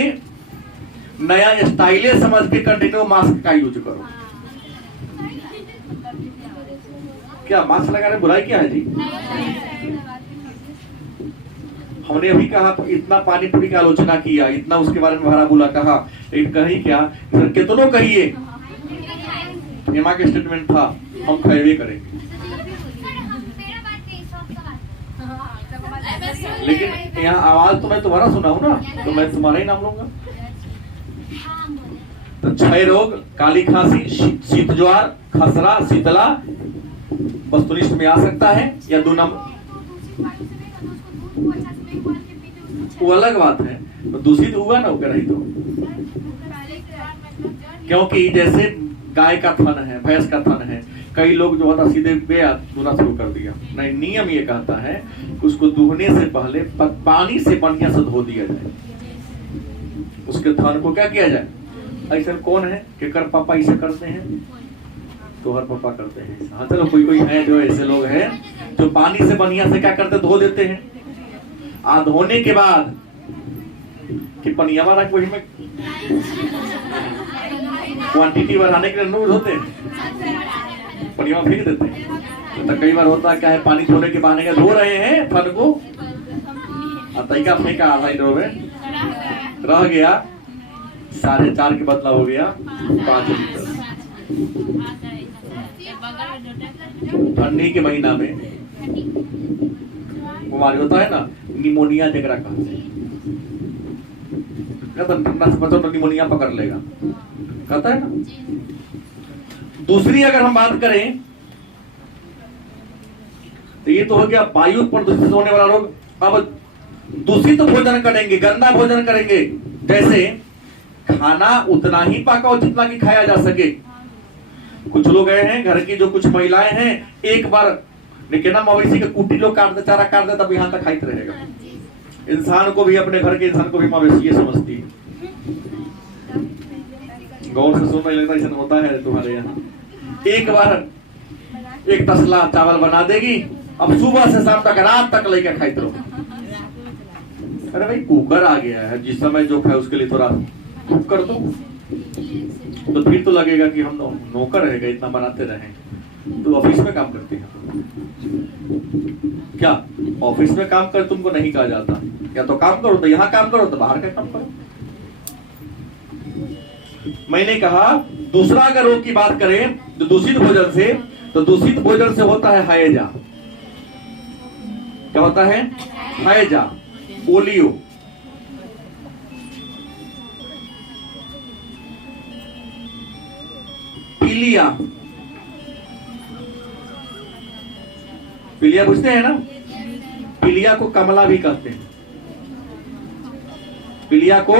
नया स्टाइले समझ के कंटिन्यू मास्क का यूज करो। क्या मास्क लगाने बुराई क्या है जी। हमने अभी कहा इतना पानी पूरी की आलोचना किया, इतना उसके बारे में भरा बुला कहा, लेकिन कहीं क्या कितनों कहिए हेमा के स्टेटमेंट था, हम खैबे करेंगे। लेकिन यहाँ आवाज तो मैं तुम्हारा सुना हूं ना, तो मैं तुम्हारा ही नाम लूंगा। तो क्षय रोग, काली खांसी, शीत ज्वार, खसरा, शीतला वस्तुनिष्ठ में आ सकता है, या 2 नंबर वो अलग बात है। तो दूषित हुआ ना होकर ही तो, क्योंकि जैसे गाय का थन है, भैंस का थन है, कई लोग जो होता सीधे गया दूना शुरू कर दिया। नहीं, नियम ये कहता है कि उसको दूहने से पहले पानी से बढ़िया से धो दिया जाए, उसके थन को क्या किया जाए। ऐसा कौन है कि कर पापा इसे करते हैं, तो हर पापा करते हैं। हाँ चलो, कोई कोई है जो ऐसे लोग हैं जो पानी से बढ़िया से क्या करते, धो देते हैं। धोने के बाद कि पनियावा रख वही में क्वांटिटी बढ़ाने के लिए नूर होते हैं, पनियावा फेंक देते हैं। तो कई बार होता क्या है, पानी धोने के बहाने का धो रहे हैं फल को, तैका फेंका आधा लीटर में रह गया, 4.5 के बदला हो गया 5 लीटर। ठंडी के महीना में बीमारी होता है ना, निमोनिया जगरा कहते हैं। कहता ठंडा से बचो तो निमोनिया पकड़ लेगा, कहता है ना। दूसरी अगर हम बात करें तो ये तो हो गया वायु प्रदूषित होने वाला रोग। अब दूषित भोजन करेंगे, गंदा भोजन करेंगे, जैसे खाना उतना ही पकाओ जितना कि खाया जा सके। कुछ लोग गए हैं, घर की जो कुछ महिलाएं हैं, एक बार लेकिन ना मवेशी के कुटी लोग काट दे, चारा काट दे, तब यहाँ तक खाते रहेगा। इंसान को भी, अपने घर के इंसान को भी मवेशी ये समझती है। गौर से सुनने लगता ऐसा होता है तुम्हारे यहाँ। एक बार एक तसला चावल बना देगी, अब सुबह से शाम तक रात तक लेकर खाते रहो। अरे भाई कुकर आ गया है, जिस समय जो खाए उसके लिए थोड़ा कुक कर दो, तो फिर तो लगेगा कि हम नौकर रहेगा, इतना बनाते रहे। तो ऑफिस में काम करते हैं क्या? ऑफिस में काम कर तुमको नहीं कहा जाता, या तो काम करो तो यहाँ काम करो, तो बाहर का काम करो। मैंने कहा दूसरा अगर रोग की बात करें तो दूषित भोजन से, तो दूषित भोजन से होता है हैजा। क्या होता है? हैजा, पोलियो, पीलिया। पीलिया पूछते हैं ना, पीलिया को कमला भी कहते हैं, पीलिया को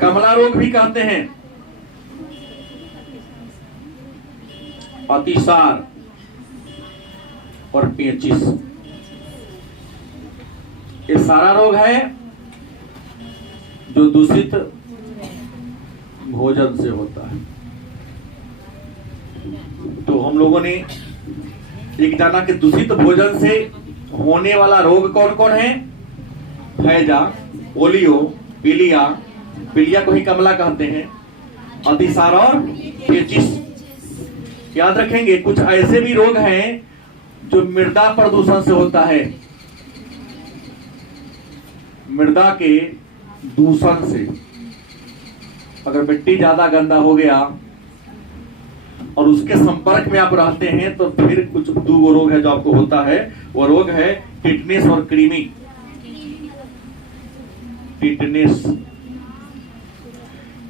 कमला रोग भी कहते हैं। अतिसार और पेचिस, ये सारा रोग है जो दूषित भोजन से होता है। तो हम लोगों ने एक जाना कि दूषित भोजन से होने वाला रोग कौन कौन है? हैजा, पोलियो, पीलिया, पीलिया को ही कमला कहते हैं, अतिसार और पेचिस। याद रखेंगे कुछ ऐसे भी रोग हैं जो मृदा प्रदूषण से होता है। मृदा के दूषण से, अगर मिट्टी ज्यादा गंदा हो गया और उसके संपर्क में आप रहते हैं तो फिर कुछ दो रोग है जो आपको होता है। वो रोग है टिटनेस और कृमि। टिटनेस,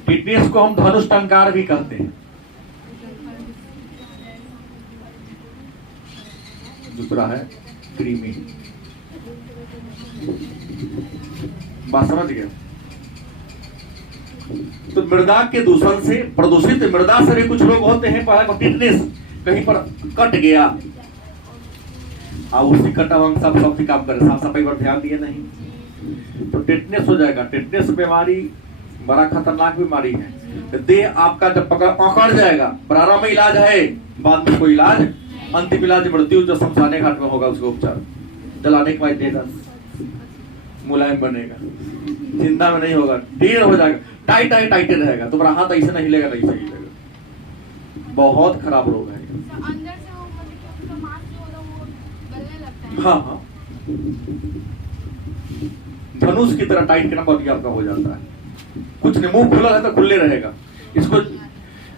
टिटनेस को हम धनुष टंकार भी कहते हैं। दूसरा है कृमि। बात समझ गए? तो मृदा के दूषण से, प्रदूषित मृदा से भी कुछ रोग होते हैं। पहला टिटनेस, कहीं पर कट गया, अब उसी कटा हुआ सब सबसे काम करे, साफ सफाई पर ध्यान दिए नहीं तो टिटनेस हो जाएगा। टिटनेस बीमारी बड़ा खतरनाक बीमारी है। देह आपका जब अकड़ जाएगा, प्रारंभ में इलाज है, बाद में कोई इलाज, अंतिम इलाज मृत्यु जो शमशाने घाट में होगा, उसका उपचार जलाने के बाद देगा, मुलायम बनेगा, जिंदा में नहीं होगा, ढेर हो जाएगा, टाइट रहेगा, तुम्हारा हाथ ऐसे नहीं हिलेगा, नहीं सही हिलेगा। बहुत खराब रोग है। अंदर से वो मतलब उसका मांस जो होता है वो गलने लगता है। हाँ, धनुष की तरह टाइट करना बॉडी आपका हो जाता है। कुछ ने मुंह खुला है तो खुले रहेगा। इसको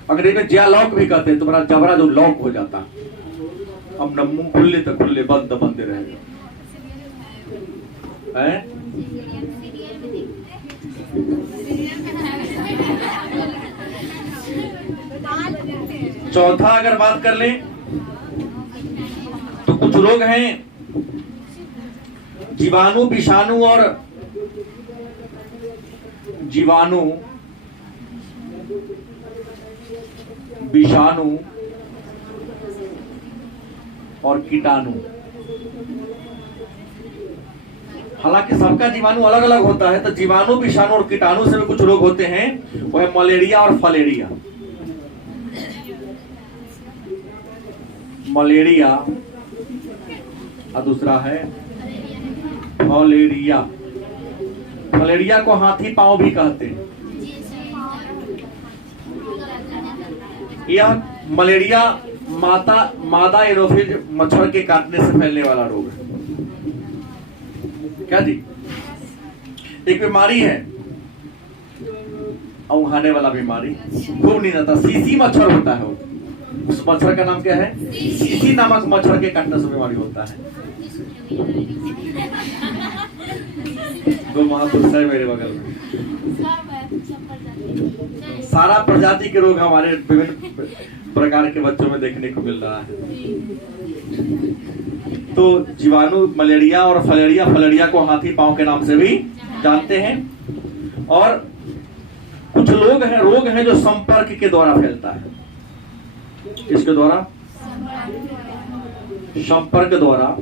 अंग्रेजी में जिया लॉक भी कहते हैं। तुम्हारा जबड़ा जो लॉक हो जाता, अब न मुंह खुले तो खुले, बंद बंद रहेगा। चौथा अगर बात कर लें तो कुछ रोग हैं जीवाणु, विषाणु और जीवाणु, विषाणु और कीटाणु। हालांकि सबका जीवाणु अलग अलग होता है, तो जीवाणु, विषाणु और कीटाणु से भी कुछ रोग होते हैं। वो है मलेरिया और फलेरिया। मलेरिया और दूसरा है फलेरिया। फलेरिया को हाथी पांव भी कहते हैं। यह मलेरिया मादा एरोफिज मच्छर के काटने से फैलने वाला रोग है। क्या जी? एक बीमारी है औंघाने वाला बीमारी, खूब नींद आता, सीसी मच्छर होता है। उस मच्छर का नाम क्या है? सीसी नामक मच्छर के काटने से बीमारी होता है। दो महापुरुष है मेरे बगल में। सारा प्रजाति के रोग हमारे विभिन्न प्रकार के बच्चों में देखने को मिल रहा है। तो जीवाणु मलेरिया और फलेरिया को हाथी पांव के नाम से भी जानते हैं। और कुछ रोग हैं जो संपर्क के द्वारा फैलता है। इसके द्वारा, संपर्क द्वारा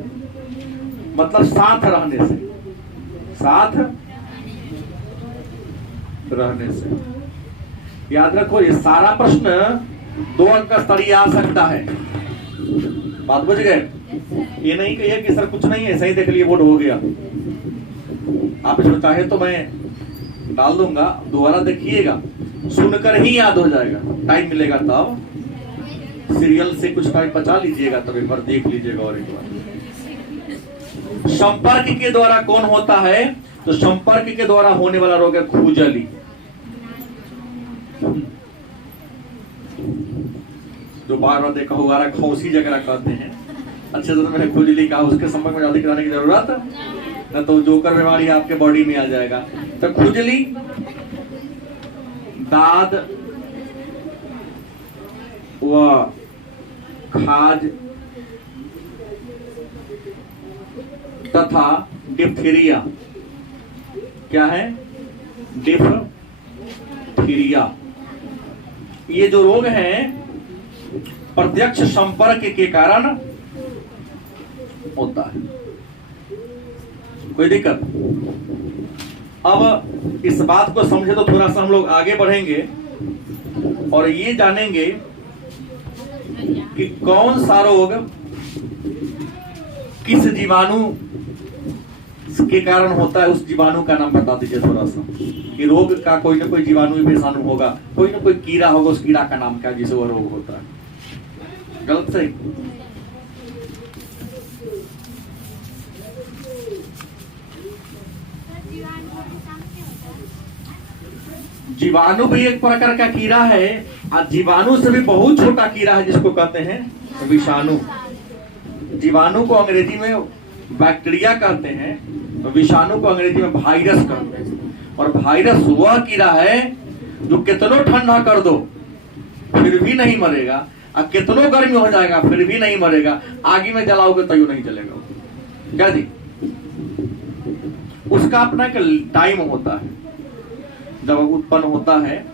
मतलब साथ रहने से। याद रखो, ये सारा प्रश्न 2 अंक का स्तरीय आ सकता है। बात बुझ गए? ये नहीं कहिए कि सर कुछ नहीं है, सही देख लिए बोर्ड हो गया। आप इसमें चाहे तो मैं डाल दूंगा, दोबारा देखिएगा, सुनकर ही याद हो जाएगा। टाइम मिलेगा तब सीरियल से कुछ टाइम बचा लीजिएगा, तब एक बार देख लीजिएगा। और एक बार संपर्क के द्वारा कौन होता है? तो संपर्क के द्वारा होने वाला रोग है खुजली। जो बार बार देखा होगा खौसी जगह कहते हैं, अच्छे से मैंने खुजली कहा, उसके संपर्क में ज्यादा कराने की जरूरत न, तो जोकर बीमारी आपके बॉडी में आ जाएगा। तो खुजली, दाद व खाज तथा डिप्थीरिया। क्या है? डिप्थीरिया। ये जो रोग हैं प्रत्यक्ष संपर्क के कारण होता है। कोई दिक्कत? अब इस बात को समझे तो थोड़ा सा हम लोग आगे बढ़ेंगे और ये जानेंगे कि कौन सा रोग किस जीवाणु के कारण होता है। उस जीवाणु का नाम बता दीजिए थोड़ा सा। कि रोग का कोई ना कोई जीवाणु विषाणु होगा, कोई ना कोई कीड़ा होगा, उस कीड़ा का नाम क्या जिसे वह रोग होता है। गलत सही? जीवाणु भी एक प्रकार का कीड़ा है, और जीवाणु से भी बहुत छोटा कीड़ा है जिसको कहते हैं विषाणु। जीवाणु को अंग्रेजी में बैक्टीरिया कहते हैं, तो विषाणु को अंग्रेजी में वायरस कहते हैं। और वायरस वह कीड़ा है जो कितनो ठंडा कर दो फिर भी नहीं मरेगा, और कितनो गर्मी हो जाएगा फिर भी नहीं मरेगा। आगे में जलाओगे तो यूं नहीं जलेगा। क्या जी? उसका अपना एक टाइम होता है जब उत्पन्न होता है।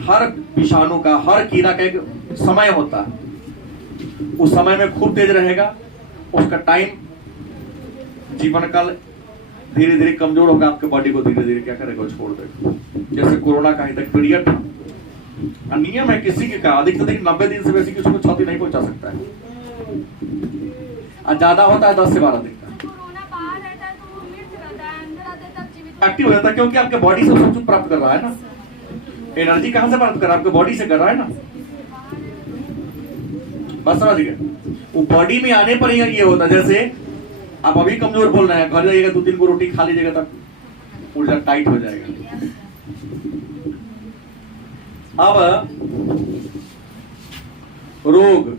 हर विषाणु का, हर कीड़ा का एक समय होता है। उस समय में खूब तेज रहेगा, उसका टाइम, जीवन काल धीरे धीरे कमजोर होगा, आपके बॉडी को धीरे धीरे क्या करेगा? छोड़ देगा। जैसे कोरोना का ही तक पीरियड था, नियम है किसी के का अधिक से अधिक 90 दिन से बेसी किसी को क्षति नहीं पहुंचा सकता है, और ज्यादा होता है 10 से 12 दिन का। एक्टिव हो जाता है क्योंकि आपके बॉडी से सब कुछ प्राप्त कर रहा है ना। एनर्जी कहां से प्राप्त कर रहा है? आपके बॉडी से कर रहा है ना। बस समझ गए? वो बॉडी में आने पर ही ये होता है। जैसे आप अभी कमजोर बोल रहे हैं, घर जाइएगा 2-3 को रोटी खा लीजिएगा तब ऊर्जा टाइट हो जाएगा। अब रोग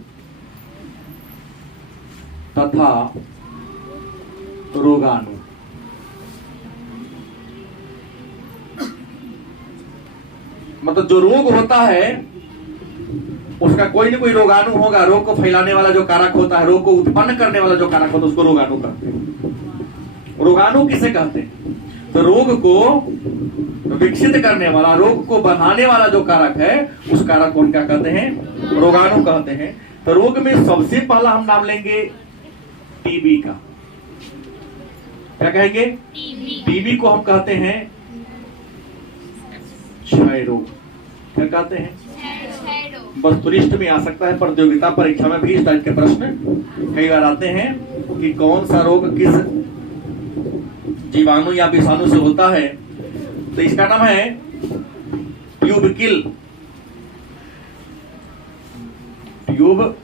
तथा रोगाणु। मतलब जो रोग होता है उसका कोई ना कोई रोगाणु होगा। रोग को फैलाने वाला जो कारक होता है, रोग को उत्पन्न करने वाला जो कारक होता है, उसको रोगाणु कहते हैं। रोगाणु किसे कहते हैं? तो रोग को विकसित करने वाला, रोग को बढ़ाने वाला जो कारक है, उस कारक को क्या कहते हैं? रोगाणु कहते हैं। तो रोग में सबसे पहला हम नाम लेंगे टीबी का। क्या कहेंगे? टीबी को हम कहते हैं क्षय रोग। क्या कहते हैं? बस तुरिस्ट में आ सकता है, प्रतियोगिता परीक्षा में भी इस टाइप के प्रश्न कई बार आते हैं कि कौन सा रोग किस जीवाणु या विषाणु से होता है। तो इसका नाम है ट्यूबकिल। ट्यूबकिल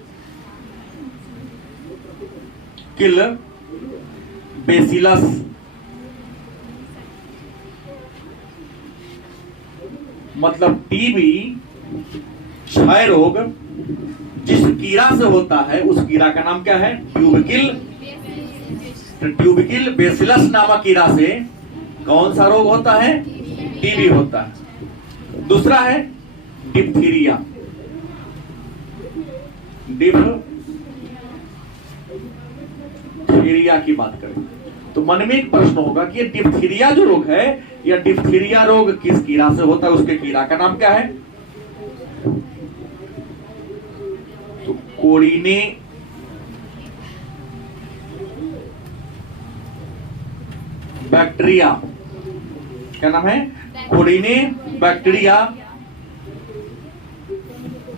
बेसिलस। मतलब टीबी क्षय रोग जिस कीड़ा से होता है, उस कीड़ा का नाम क्या है? ट्यूबकिल। ट्यूबकिल बेसिलस नामक कीड़ा से कौन सा रोग होता है? टीबी होता है। दूसरा है डिप्थीरिया। डिप्थीरिया की बात करें तो मन में एक प्रश्न होगा कि ये डिप्थीरिया जो रोग है, या डिप्थीरिया रोग किस कीड़ा से होता है, उसके कीड़ा का नाम क्या है? तो कोरिने बैक्टीरिया। क्या नाम है? कोरिने बैक्टीरिया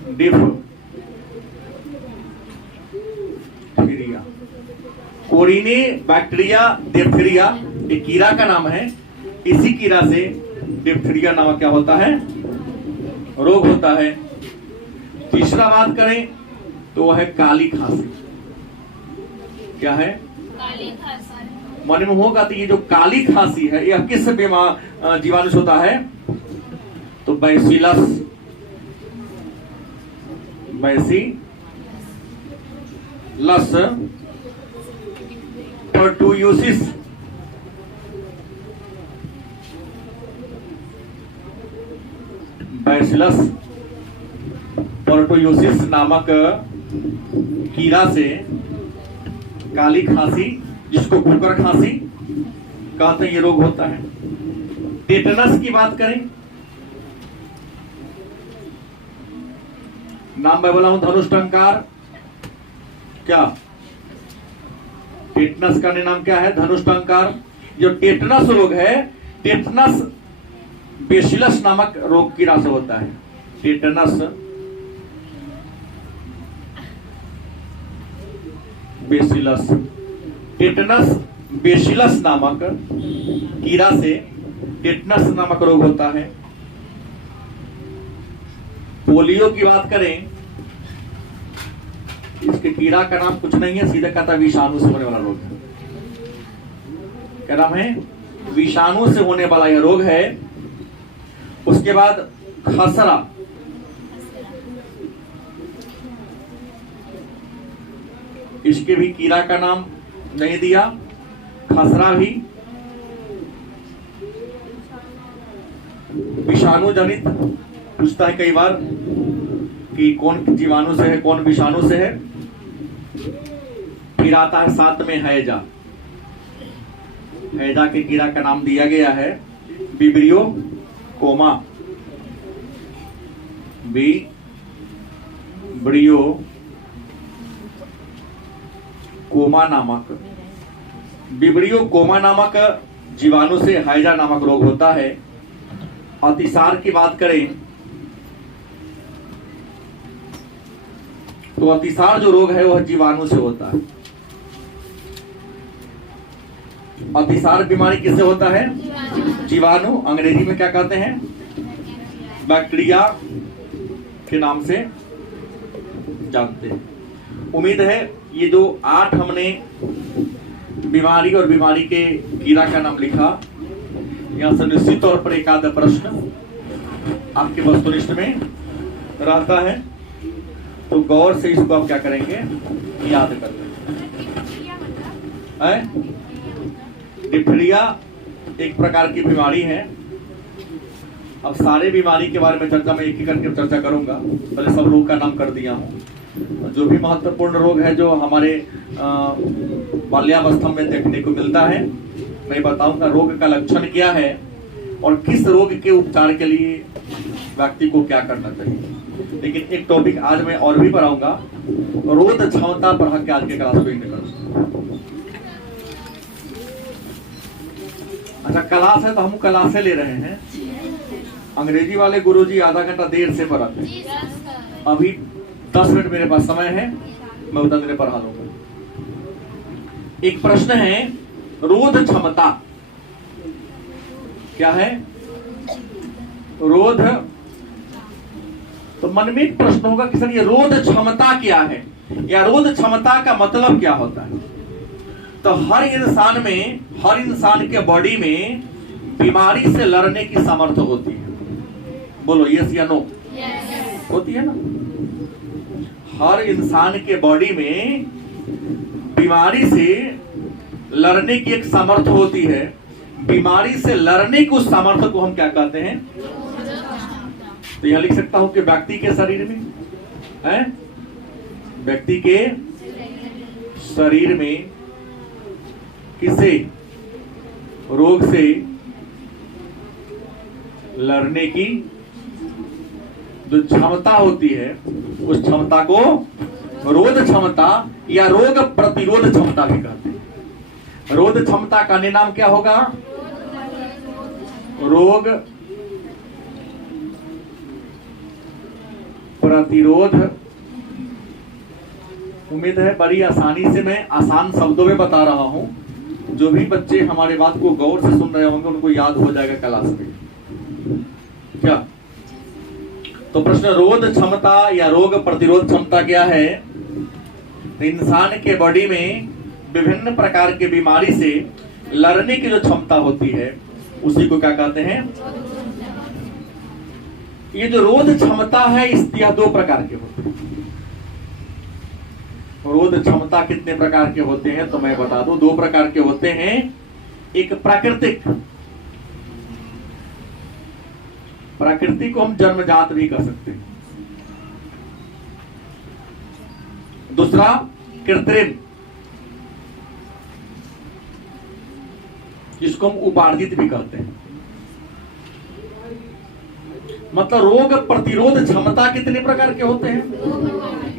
डिप्थीरिया। कोरिने बैक्टीरिया डिप्थीरिया ये कीड़ा का नाम है। इसी कीड़ा से डिप्थीरिया नामक क्या होता है? रोग होता है। तीसरा बात करें तो वह है काली खांसी। क्या है? काली खांसी। मन में होगा तो ये जो काली खांसी है यह किस बीमार जीवाणु से होता है? तो बैसिलस पर्टुयोसिस बैसिलस पर्टुयोसिस नामक कीड़ा से काली खांसी, जिसको कुकर खांसी कहते हैं, ये रोग होता है। टेटनस की बात करें, नाम मैं बोला हूं धनुष्टंकार। क्या टेटनस का नाम क्या है? धनुष्टंकार। जो टेटनस रोग है, टेटनस बेसिलस नामक रोग कीड़ा से होता है। टेटनस बेसिलस, टेटनस बेसिलस नामक कीड़ा से टेटनस नामक रोग होता है। पोलियो की बात करें, इसके कीड़ा का नाम कुछ नहीं है, सीधा कहता विषाणु से होने वाला रोग है। क्या नाम है? विषाणु से होने वाला यह रोग है। उसके बाद खसरा, इसके भी कीड़ा का नाम नहीं दिया। खसरा भी विषाणु जनित पूछता है कई बार कि कौन जीवाणु से है, कौन विषाणु से है। फिर आता है साथ में हैजा। हैजा के कीड़ा का नाम दिया गया है विब्रियो कोमा। विब्रियो कोमा नामक, विब्रियो कोमा नामक जीवाणु से हैजा नामक रोग होता है। अतिसार की बात करें तो अतिसार जो रोग है वह जीवाणु से होता है। अतिसार बीमारी किससे होता है? जीवाणु। अंग्रेजी में क्या कहते हैं? बैक्टीरिया के नाम से जानते हैं। उम्मीद है ये जो 8 हमने बीमारी और बीमारी के कीड़ा का नाम लिखा, यहां से निश्चित तौर पर एक आधा प्रश्न आपके वस्तुनिष्ठ में रहता है, तो गौर से इसको आप क्या करेंगे? याद कर लेंगे। डिप्थीरिया एक प्रकार की बीमारी है। अब सारे बीमारी के बारे में चर्चा में एक ही करके चर्चा करूंगा। पहले सब रोग का नाम कर दिया हूं। जो भी महत्वपूर्ण रोग है जो हमारे बाल्यावस्था में देखने को मिलता है, मैं बताऊंगा रोग का लक्षण क्या है और किस रोग के उपचार के लिए व्यक्ति को क्या करना चाहिए। लेकिन एक टॉपिक आज मैं और भी पढ़ाऊंगा, रोग क्षमता पर आज के क्लास को निकल। अच्छा, क्लास है तो हम क्लासे ले रहे हैं। अंग्रेजी वाले गुरुजी आधा घंटा देर से पढ़ाते हैं। अभी 10 मिनट मेरे पास समय है, मैं उतना देर पढ़ा लूंगा। एक प्रश्न है, रोध क्षमता क्या है? रोध, तो मन में एक प्रश्न होगा कि सर ये रोध क्षमता क्या है, या रोध क्षमता का मतलब क्या होता है? तो हर इंसान के बॉडी में बीमारी से लड़ने की सामर्थ्य होती है। बोलो यस या नो? yes. होती है ना। हर इंसान के बॉडी में बीमारी से लड़ने की एक सामर्थ्य होती है। बीमारी से लड़ने की उस सामर्थ्य को हम क्या कहते हैं? तो यहां लिख सकता हूं कि व्यक्ति के शरीर में है, व्यक्ति के शरीर में किसे रोग से लड़ने की जो क्षमता होती है उस क्षमता को रोध क्षमता या रोग प्रतिरोध क्षमता भी कहते हैं। रोध क्षमता का अन्य नाम क्या होगा? रोग प्रतिरोध। उम्मीद है बड़ी आसानी से मैं आसान शब्दों में बता रहा हूं, जो भी बच्चे हमारे बात को गौर से सुन रहे होंगे उनको याद हो जाएगा क्लास में। क्या तो प्रश्न रोध क्षमता या रोग प्रतिरोध क्षमता क्या है? इंसान के बॉडी में विभिन्न प्रकार के बीमारी से लड़ने की जो क्षमता होती है उसी को क्या कहते हैं? ये जो रोध क्षमता है यह दो प्रकार के होते हैं। रोध क्षमता कितने प्रकार के होते हैं तो मैं बता दूं, दो प्रकार के होते हैं। एक प्राकृतिक, प्रकृति को हम जन्मजात भी कह सकते हैं। दूसरा कृत्रिम, जिसको हम उपार्जित भी कहते हैं। मतलब रोग प्रतिरोध क्षमता कितने प्रकार के होते हैं?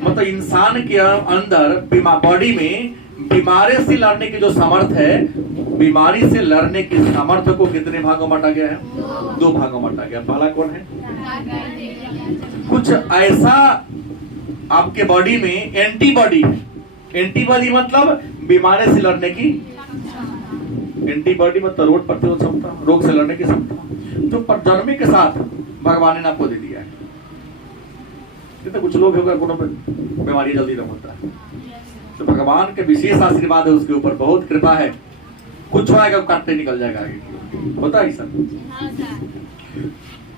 मतलब इंसान के अंदर बॉडी में बीमारी से लड़ने की जो सामर्थ है, बीमारी से लड़ने की सामर्थ्य को कितने भागों में बांटा गया है? दो भागों में बांटा गया। पहला कौन है? कुछ ऐसा आपके बॉडी में एंटीबॉडी है। एंटीबॉडी मतलब बीमारी से लड़ने की, एंटीबॉडी मतलब रोग प्रतिरोध क्षमता, रोग से लड़ने की क्षमता, जो जन्म के साथ भगवान ने आपको दे दिया है। तो कुछ लोग होकर कोनो बीमारी जल्दी नहीं होता है, तो भगवान के विशेष आशीर्वाद है उसके ऊपर, बहुत कृपा है। कुछ होगा काटते निकल जाएगा आगे, होता है सब।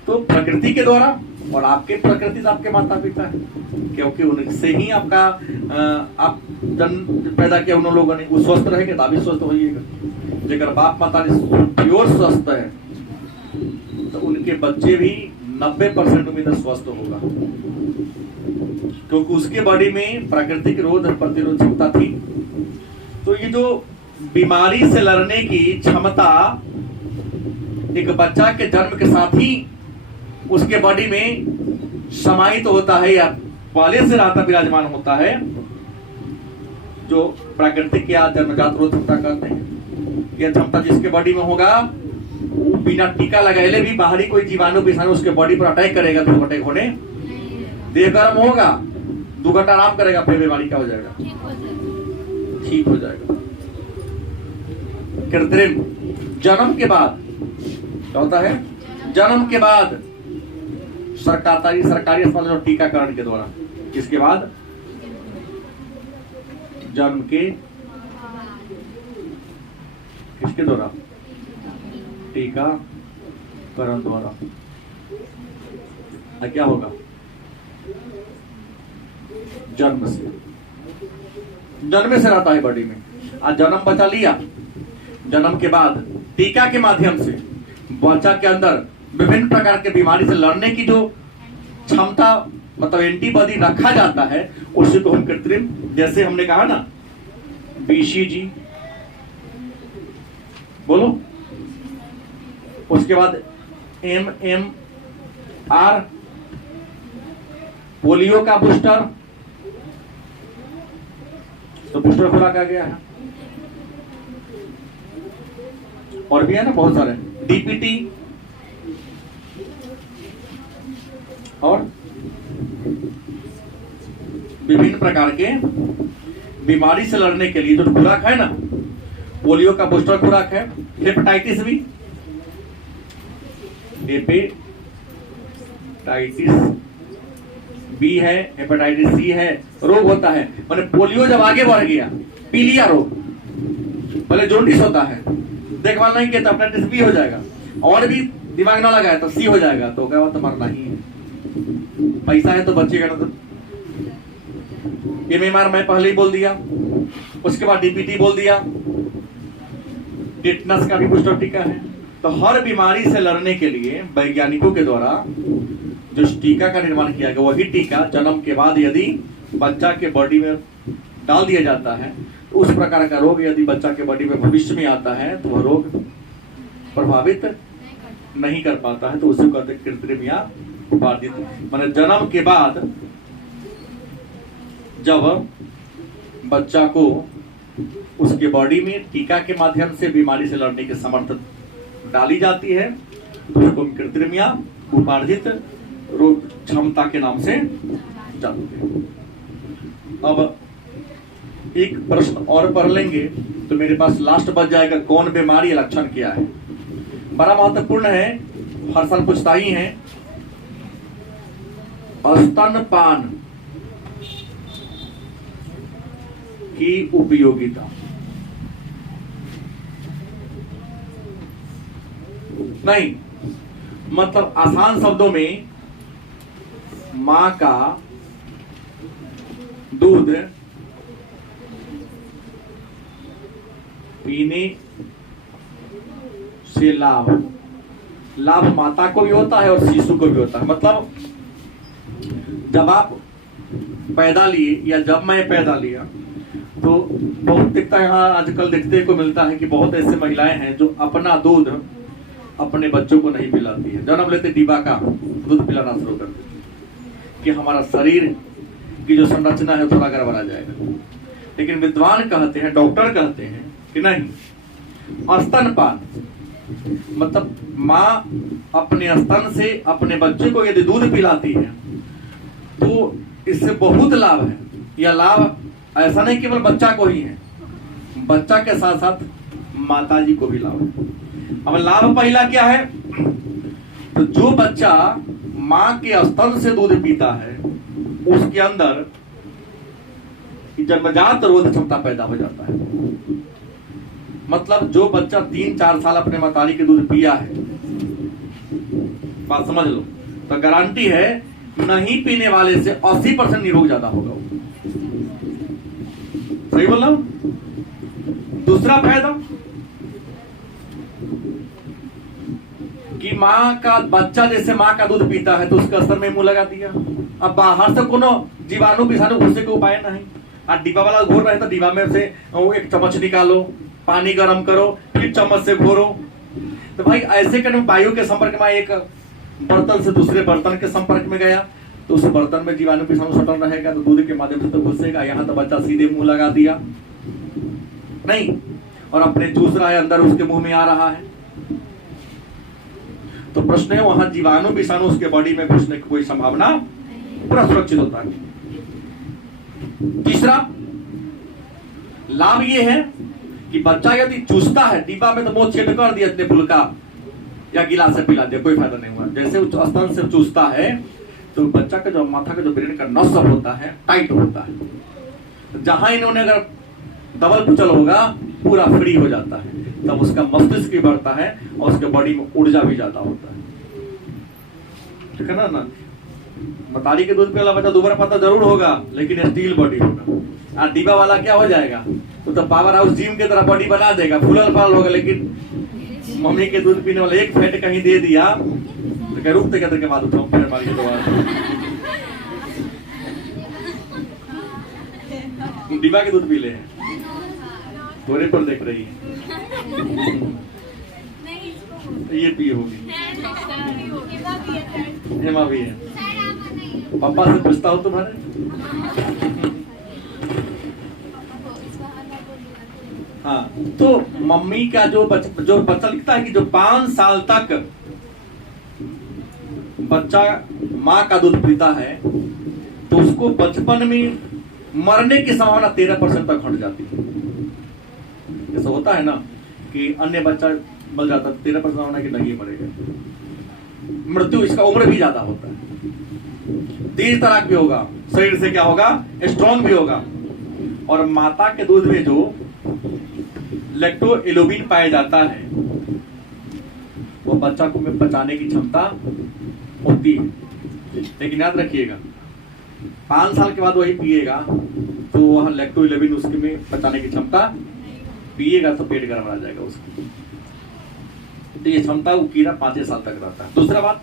तो प्रकृति के द्वारा, और आपके प्रकृति से आपके माता पिता है, क्योंकि उनसे ही आपका आप जन्म पैदा किया उन लोगों ने। वो स्वस्थ रहेंगे तो आप भी स्वस्थ होइएगा। जेकर बाप माता प्योर स्वस्थ है तो उनके बच्चे भी 90% उम्मीद स्वस्थ होगा, क्योंकि उसके बॉडी में प्राकृतिक रोग प्रतिरोध क्षमता थी। तो ये जो बीमारी से लड़ने की क्षमता एक बच्चा के जन्म के साथ ही उसके बॉडी में समाहित होता है या पहले से रहता विराजमान होता है, जो प्राकृतिक या जन्मजात रोग क्षमता कहते हैं। यह क्षमता जिसके बॉडी में होगा बिना टीका लगाए भी बाहरी कोई जीवाणु विषाणु उसके बॉडी पर अटैक करेगा तो अटैक होने, देह गर्म होगा, 2 घंटा आराम करेगा, फिर बीमारी क्या हो जाएगा? ठीक हो जाएगा। कृत्रिम, जन्म के बाद क्या होता है? जन्म के बाद सरकारी अस्पताल और टीकाकरण के द्वारा, इसके बाद जन्म के किसके द्वारा? टीकाकरण द्वारा। क्या होगा? जन्म से रहता है बॉडी में। आज जन्म बचा लिया, जन्म के बाद टीका के माध्यम से बच्चा के अंदर विभिन्न प्रकार के बीमारी से लड़ने की जो क्षमता मतलब एंटीबॉडी रखा जाता है, उसी को हम कृत्रिम, जैसे हमने कहा ना BCG, बोलो, उसके बाद MMR, पोलियो का बूस्टर, तो बूस्टर खुराक आ गया है, और भी है ना बहुत सारे, DPT, और विभिन्न प्रकार के बीमारी से लड़ने के लिए जो खुराक है ना, पोलियो का बूस्टर खुराक है, हेपेटाइटिस बी, है, हेपेटाइटिस C है, रोग होता है। मैंने पोलियो जब आगे बढ़ गया, पीलिया रोग, पहले जॉन्डिस होता है, देखभाल नहीं किया तो हेपेटाइटिस B हो जाएगा, और भी दिमाग ना लगाया तो C हो जाएगा, तो क्या बात मरना ही है। पैसा है तो बचेगा ना। तो MMR मैं पहले ही बोल दिया, उसके बाद DPT बोल दिया, टिटनस का भी बूस्टर टीका है। तो हर बीमारी से लड़ने के लिए वैज्ञानिकों के द्वारा जो टीका का निर्माण किया गया, वही टीका जन्म के बाद यदि बच्चा के बॉडी में डाल दिया जाता है तो उस प्रकार का रोग यदि बच्चा के बॉडी में भविष्य में आता है तो वह रोग प्रभावित नहीं कर पाता है। तो उसे कहते हैं कृत्रिम या उपार्जित। माने जन्म के बाद जब बच्चा को उसके बॉडी में टीका के माध्यम से बीमारी से लड़ने की समर्थ डाली जाती है तो उसको कृत्रिम या उपार्जित रोग क्षमता के नाम से जानते हैं। अब एक प्रश्न और पढ़ लेंगे तो मेरे पास लास्ट बच जाएगा, कौन बीमारी लक्षण क्या है। बड़ा महत्वपूर्ण है, हर साल पूछता ही है। स्तनपान की उपयोगिता। नहीं, मतलब आसान शब्दों में मां का दूध पीने से लाभ माता को भी होता है और शिशु को भी होता है। मतलब जब आप पैदा लिए या जब मैं पैदा लिया तो बहुत दिखता है, यहाँ आजकल देखने को मिलता है कि बहुत ऐसे महिलाएं हैं जो अपना दूध अपने बच्चों को नहीं पिलाती है। जन्म लेते डिब्बा का दूध पिलाना शुरू कर देती कि हमारा शरीर की जो संरचना है थोड़ा गड़बड़ा जाएगा। लेकिन विद्वान कहते हैं, डॉक्टर कहते हैं कि नहीं, स्तनपान मतलब माँ अपने स्तन से अपने बच्चे को यदि दूध पिलाती है तो इससे बहुत लाभ है। यह लाभ ऐसा नहीं केवल बच्चा को ही है, बच्चा के साथ साथ माता जी को भी लाभ है। अब लाभ पहला क्या है, तो जो बच्चा माँ के स्तन से दूध पीता है उसके अंदर जन्मजात रोग क्षमता पैदा हो जाता है। मतलब जो बच्चा 3-4 साल अपने मातारी के दूध पिया है, बात समझ लो, तो गारंटी है नहीं पीने वाले से 80% निरोग ज्यादा होगा। सही बोल रहा हूं? दूसरा फायदा कि माँ का बच्चा जैसे माँ का दूध पीता है तो उसके स्तर में मुंह लगा दिया। अब बाहर से कोनो जीवाणु विषाणु घुसने के उपाय नहीं। आज डिब्बा वाला घोर रहे तो डिब्बा में से एक चम्मच निकालो, पानी गर्म करो, फिर चम्मच से घोरो। तो भाई ऐसे करने वायु के संपर्क में एक बर्तन से दूसरे बर्तन के संपर्क में गया तो उस बर्तन में जीवाणु विषाणु सटल रहेगा तो दूध के माध्यम से तो घुसेगा। यहाँ तो बच्चा सीधे मुंह लगा दिया नहीं और अपने चूस रहा है, अंदर उसके मुंह में आ रहा है। तो प्रश्न है वहां जीवाणु विषाणु उसके बॉडी में घुसने की कोई संभावना, पूरा सुरक्षित होता है। तीसरा लाभ ये है कि बच्चा यदि चूसता है डिब्बा में तो मुंह छेद कर दिया इतने फुल्का या गिलास से पिला दिया, कोई फायदा नहीं हुआ। जैसे स्तन से चूसता है तो बच्चा का जो माथा का जो ब्रेन का नस होता है टाइट होता है। जहां इन्होंने अगर दबल कुचल होगा पूरा फ्री हो जाता है, तब उसका मस्तिष्क भी बढ़ता है और उसके बॉडी में ऊर्जा भी ज्यादा होता है। ठीक है ना? मतारी के दूध पिला बच्चा दोबारा पता जरूर होगा लेकिन स्टील बॉडी होगा। और डिब्बा वाला क्या हो जाएगा, तो पावर हाउस जिम की तरह बॉडी बना देगा, फुलल फाल होगा। लेकिन मम्मी के दूध पीने वाला एक फैट कहीं दे दिया तो क्या रुकते कहते के बाद उठाओ फिर हमारी दोबारा डिब्बा के दूध पी ले थोड़े पर देख रही है ये पी होगी, हेमा भी है। पापा से पूछता हूँ तुम्हारे हाँ। तो मम्मी का जो बच्चा लिखता है कि जो 5 साल तक बच्चा माँ का दूध पीता है तो उसको बचपन में मरने की संभावना 13% तक हट जाती है। ऐसा होता है ना कि अन्य बच्चा मर जाता है, 13% संभावना कि नहीं मरेगा। मृत्यु इसका उम्र भी ज्यादा होता है, तेज तराक भी होगा, शरीर से क्या होगा, स्ट्रॉन्ग भी होगा। और माता के दूध में जो लैक्टोएलोबिन पाया जाता है वो बच्चा को में पचाने की क्षमता होती है। लेकिन याद रखिएगा 5 साल के बाद वही पिएगा तो वह लैक्टोएलोबिन उसके में पचाने की क्षमता, पिएगा तो पेट गड़बड़ा जाएगा उसको। तो ये क्षमता वो कीड़ा 5 साल तक रहता है। दूसरा बात,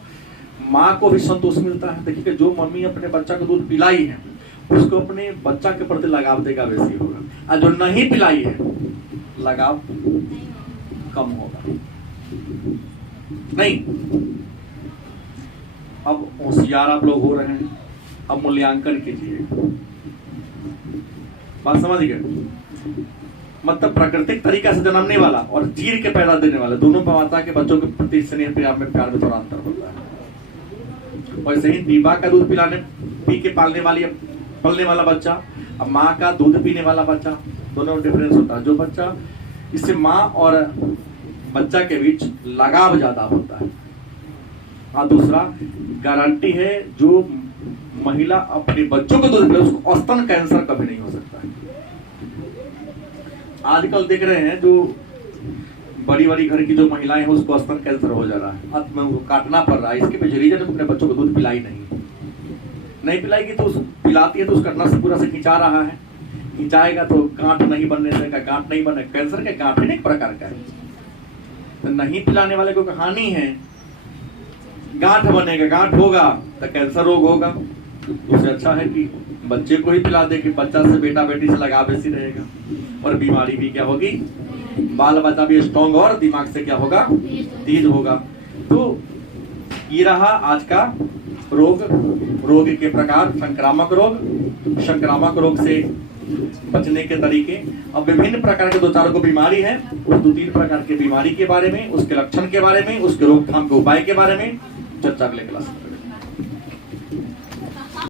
माँ को भी संतोष मिलता है। देखिए कि जो मम्मी अपने बच्चा को दूध पिलाई है उसको अपने बच्चा के प्रति लगाव देगा वैसे होगा, और जो नहीं पिलाई है लगाव कम होगा। नहीं, अब होशियार आप लोग हो रहे हैं, अब मूल्यांकन कीजिए। बात समझ गए? मतलब प्राकृतिक तरीका से जन्मने वाला और चीर के पैदा देने वाला, दोनों माता के बच्चों के प्रति स्नेह प्यार में थोड़ा अंतर होता है। वैसे ही दीवा का दूध पी के पलने वाला बच्चा, अब माँ का दूध पीने वाला बच्चा, दोनों में डिफरेंस होता है। जो बच्चा, इससे माँ और बच्चा के बीच लगाव ज्यादा होता है। हाँ, दूसरा गारंटी है, जो महिला अपने बच्चों को दूध पिलाए उसको स्तन कैंसर कभी नहीं हो सकता है। आजकल देख रहे हैं जो बड़ी बड़ी घर की जो महिलाएं हैं उसको स्तन कैंसर हो जा रहा है, अंत में उनको काटना पड़ रहा है। इसके पीछे रीजन अपने बच्चों को दूध पिलाई नहीं पिलाएगी तो पिलाती है तो उसका नस पूरा से खिंचा रहा है, खिंचाएगा तो गांठ नहीं बनने देगा, गांठ नहीं बने, कैंसर के गांठ एक प्रकार का है। तो नहीं पिलाने वाले को कहानी है गांठ बनेगा, गांठ होगा तो कैंसर रोग होगा। उससे अच्छा है कि बच्चे को ही पिला दे कि बच्चा से बेटा बेटी से लगाव बेसी रहेगा, और बीमारी भी क्या होगी, बाल बच्चा भी स्ट्रॉन्ग और दिमाग से क्या होगा, तेज होगा। तो ये रहा आज का रोग के प्रकार, संक्रामक रोग से बचने के तरीके। अब विभिन्न प्रकार के 2-4 को बीमारी है, उस 2-3 प्रकार के बीमारी के बारे में, उसके लक्षण के बारे में, उसके रोकथाम के उपाय के बारे में चर्चा अगले क्लास में।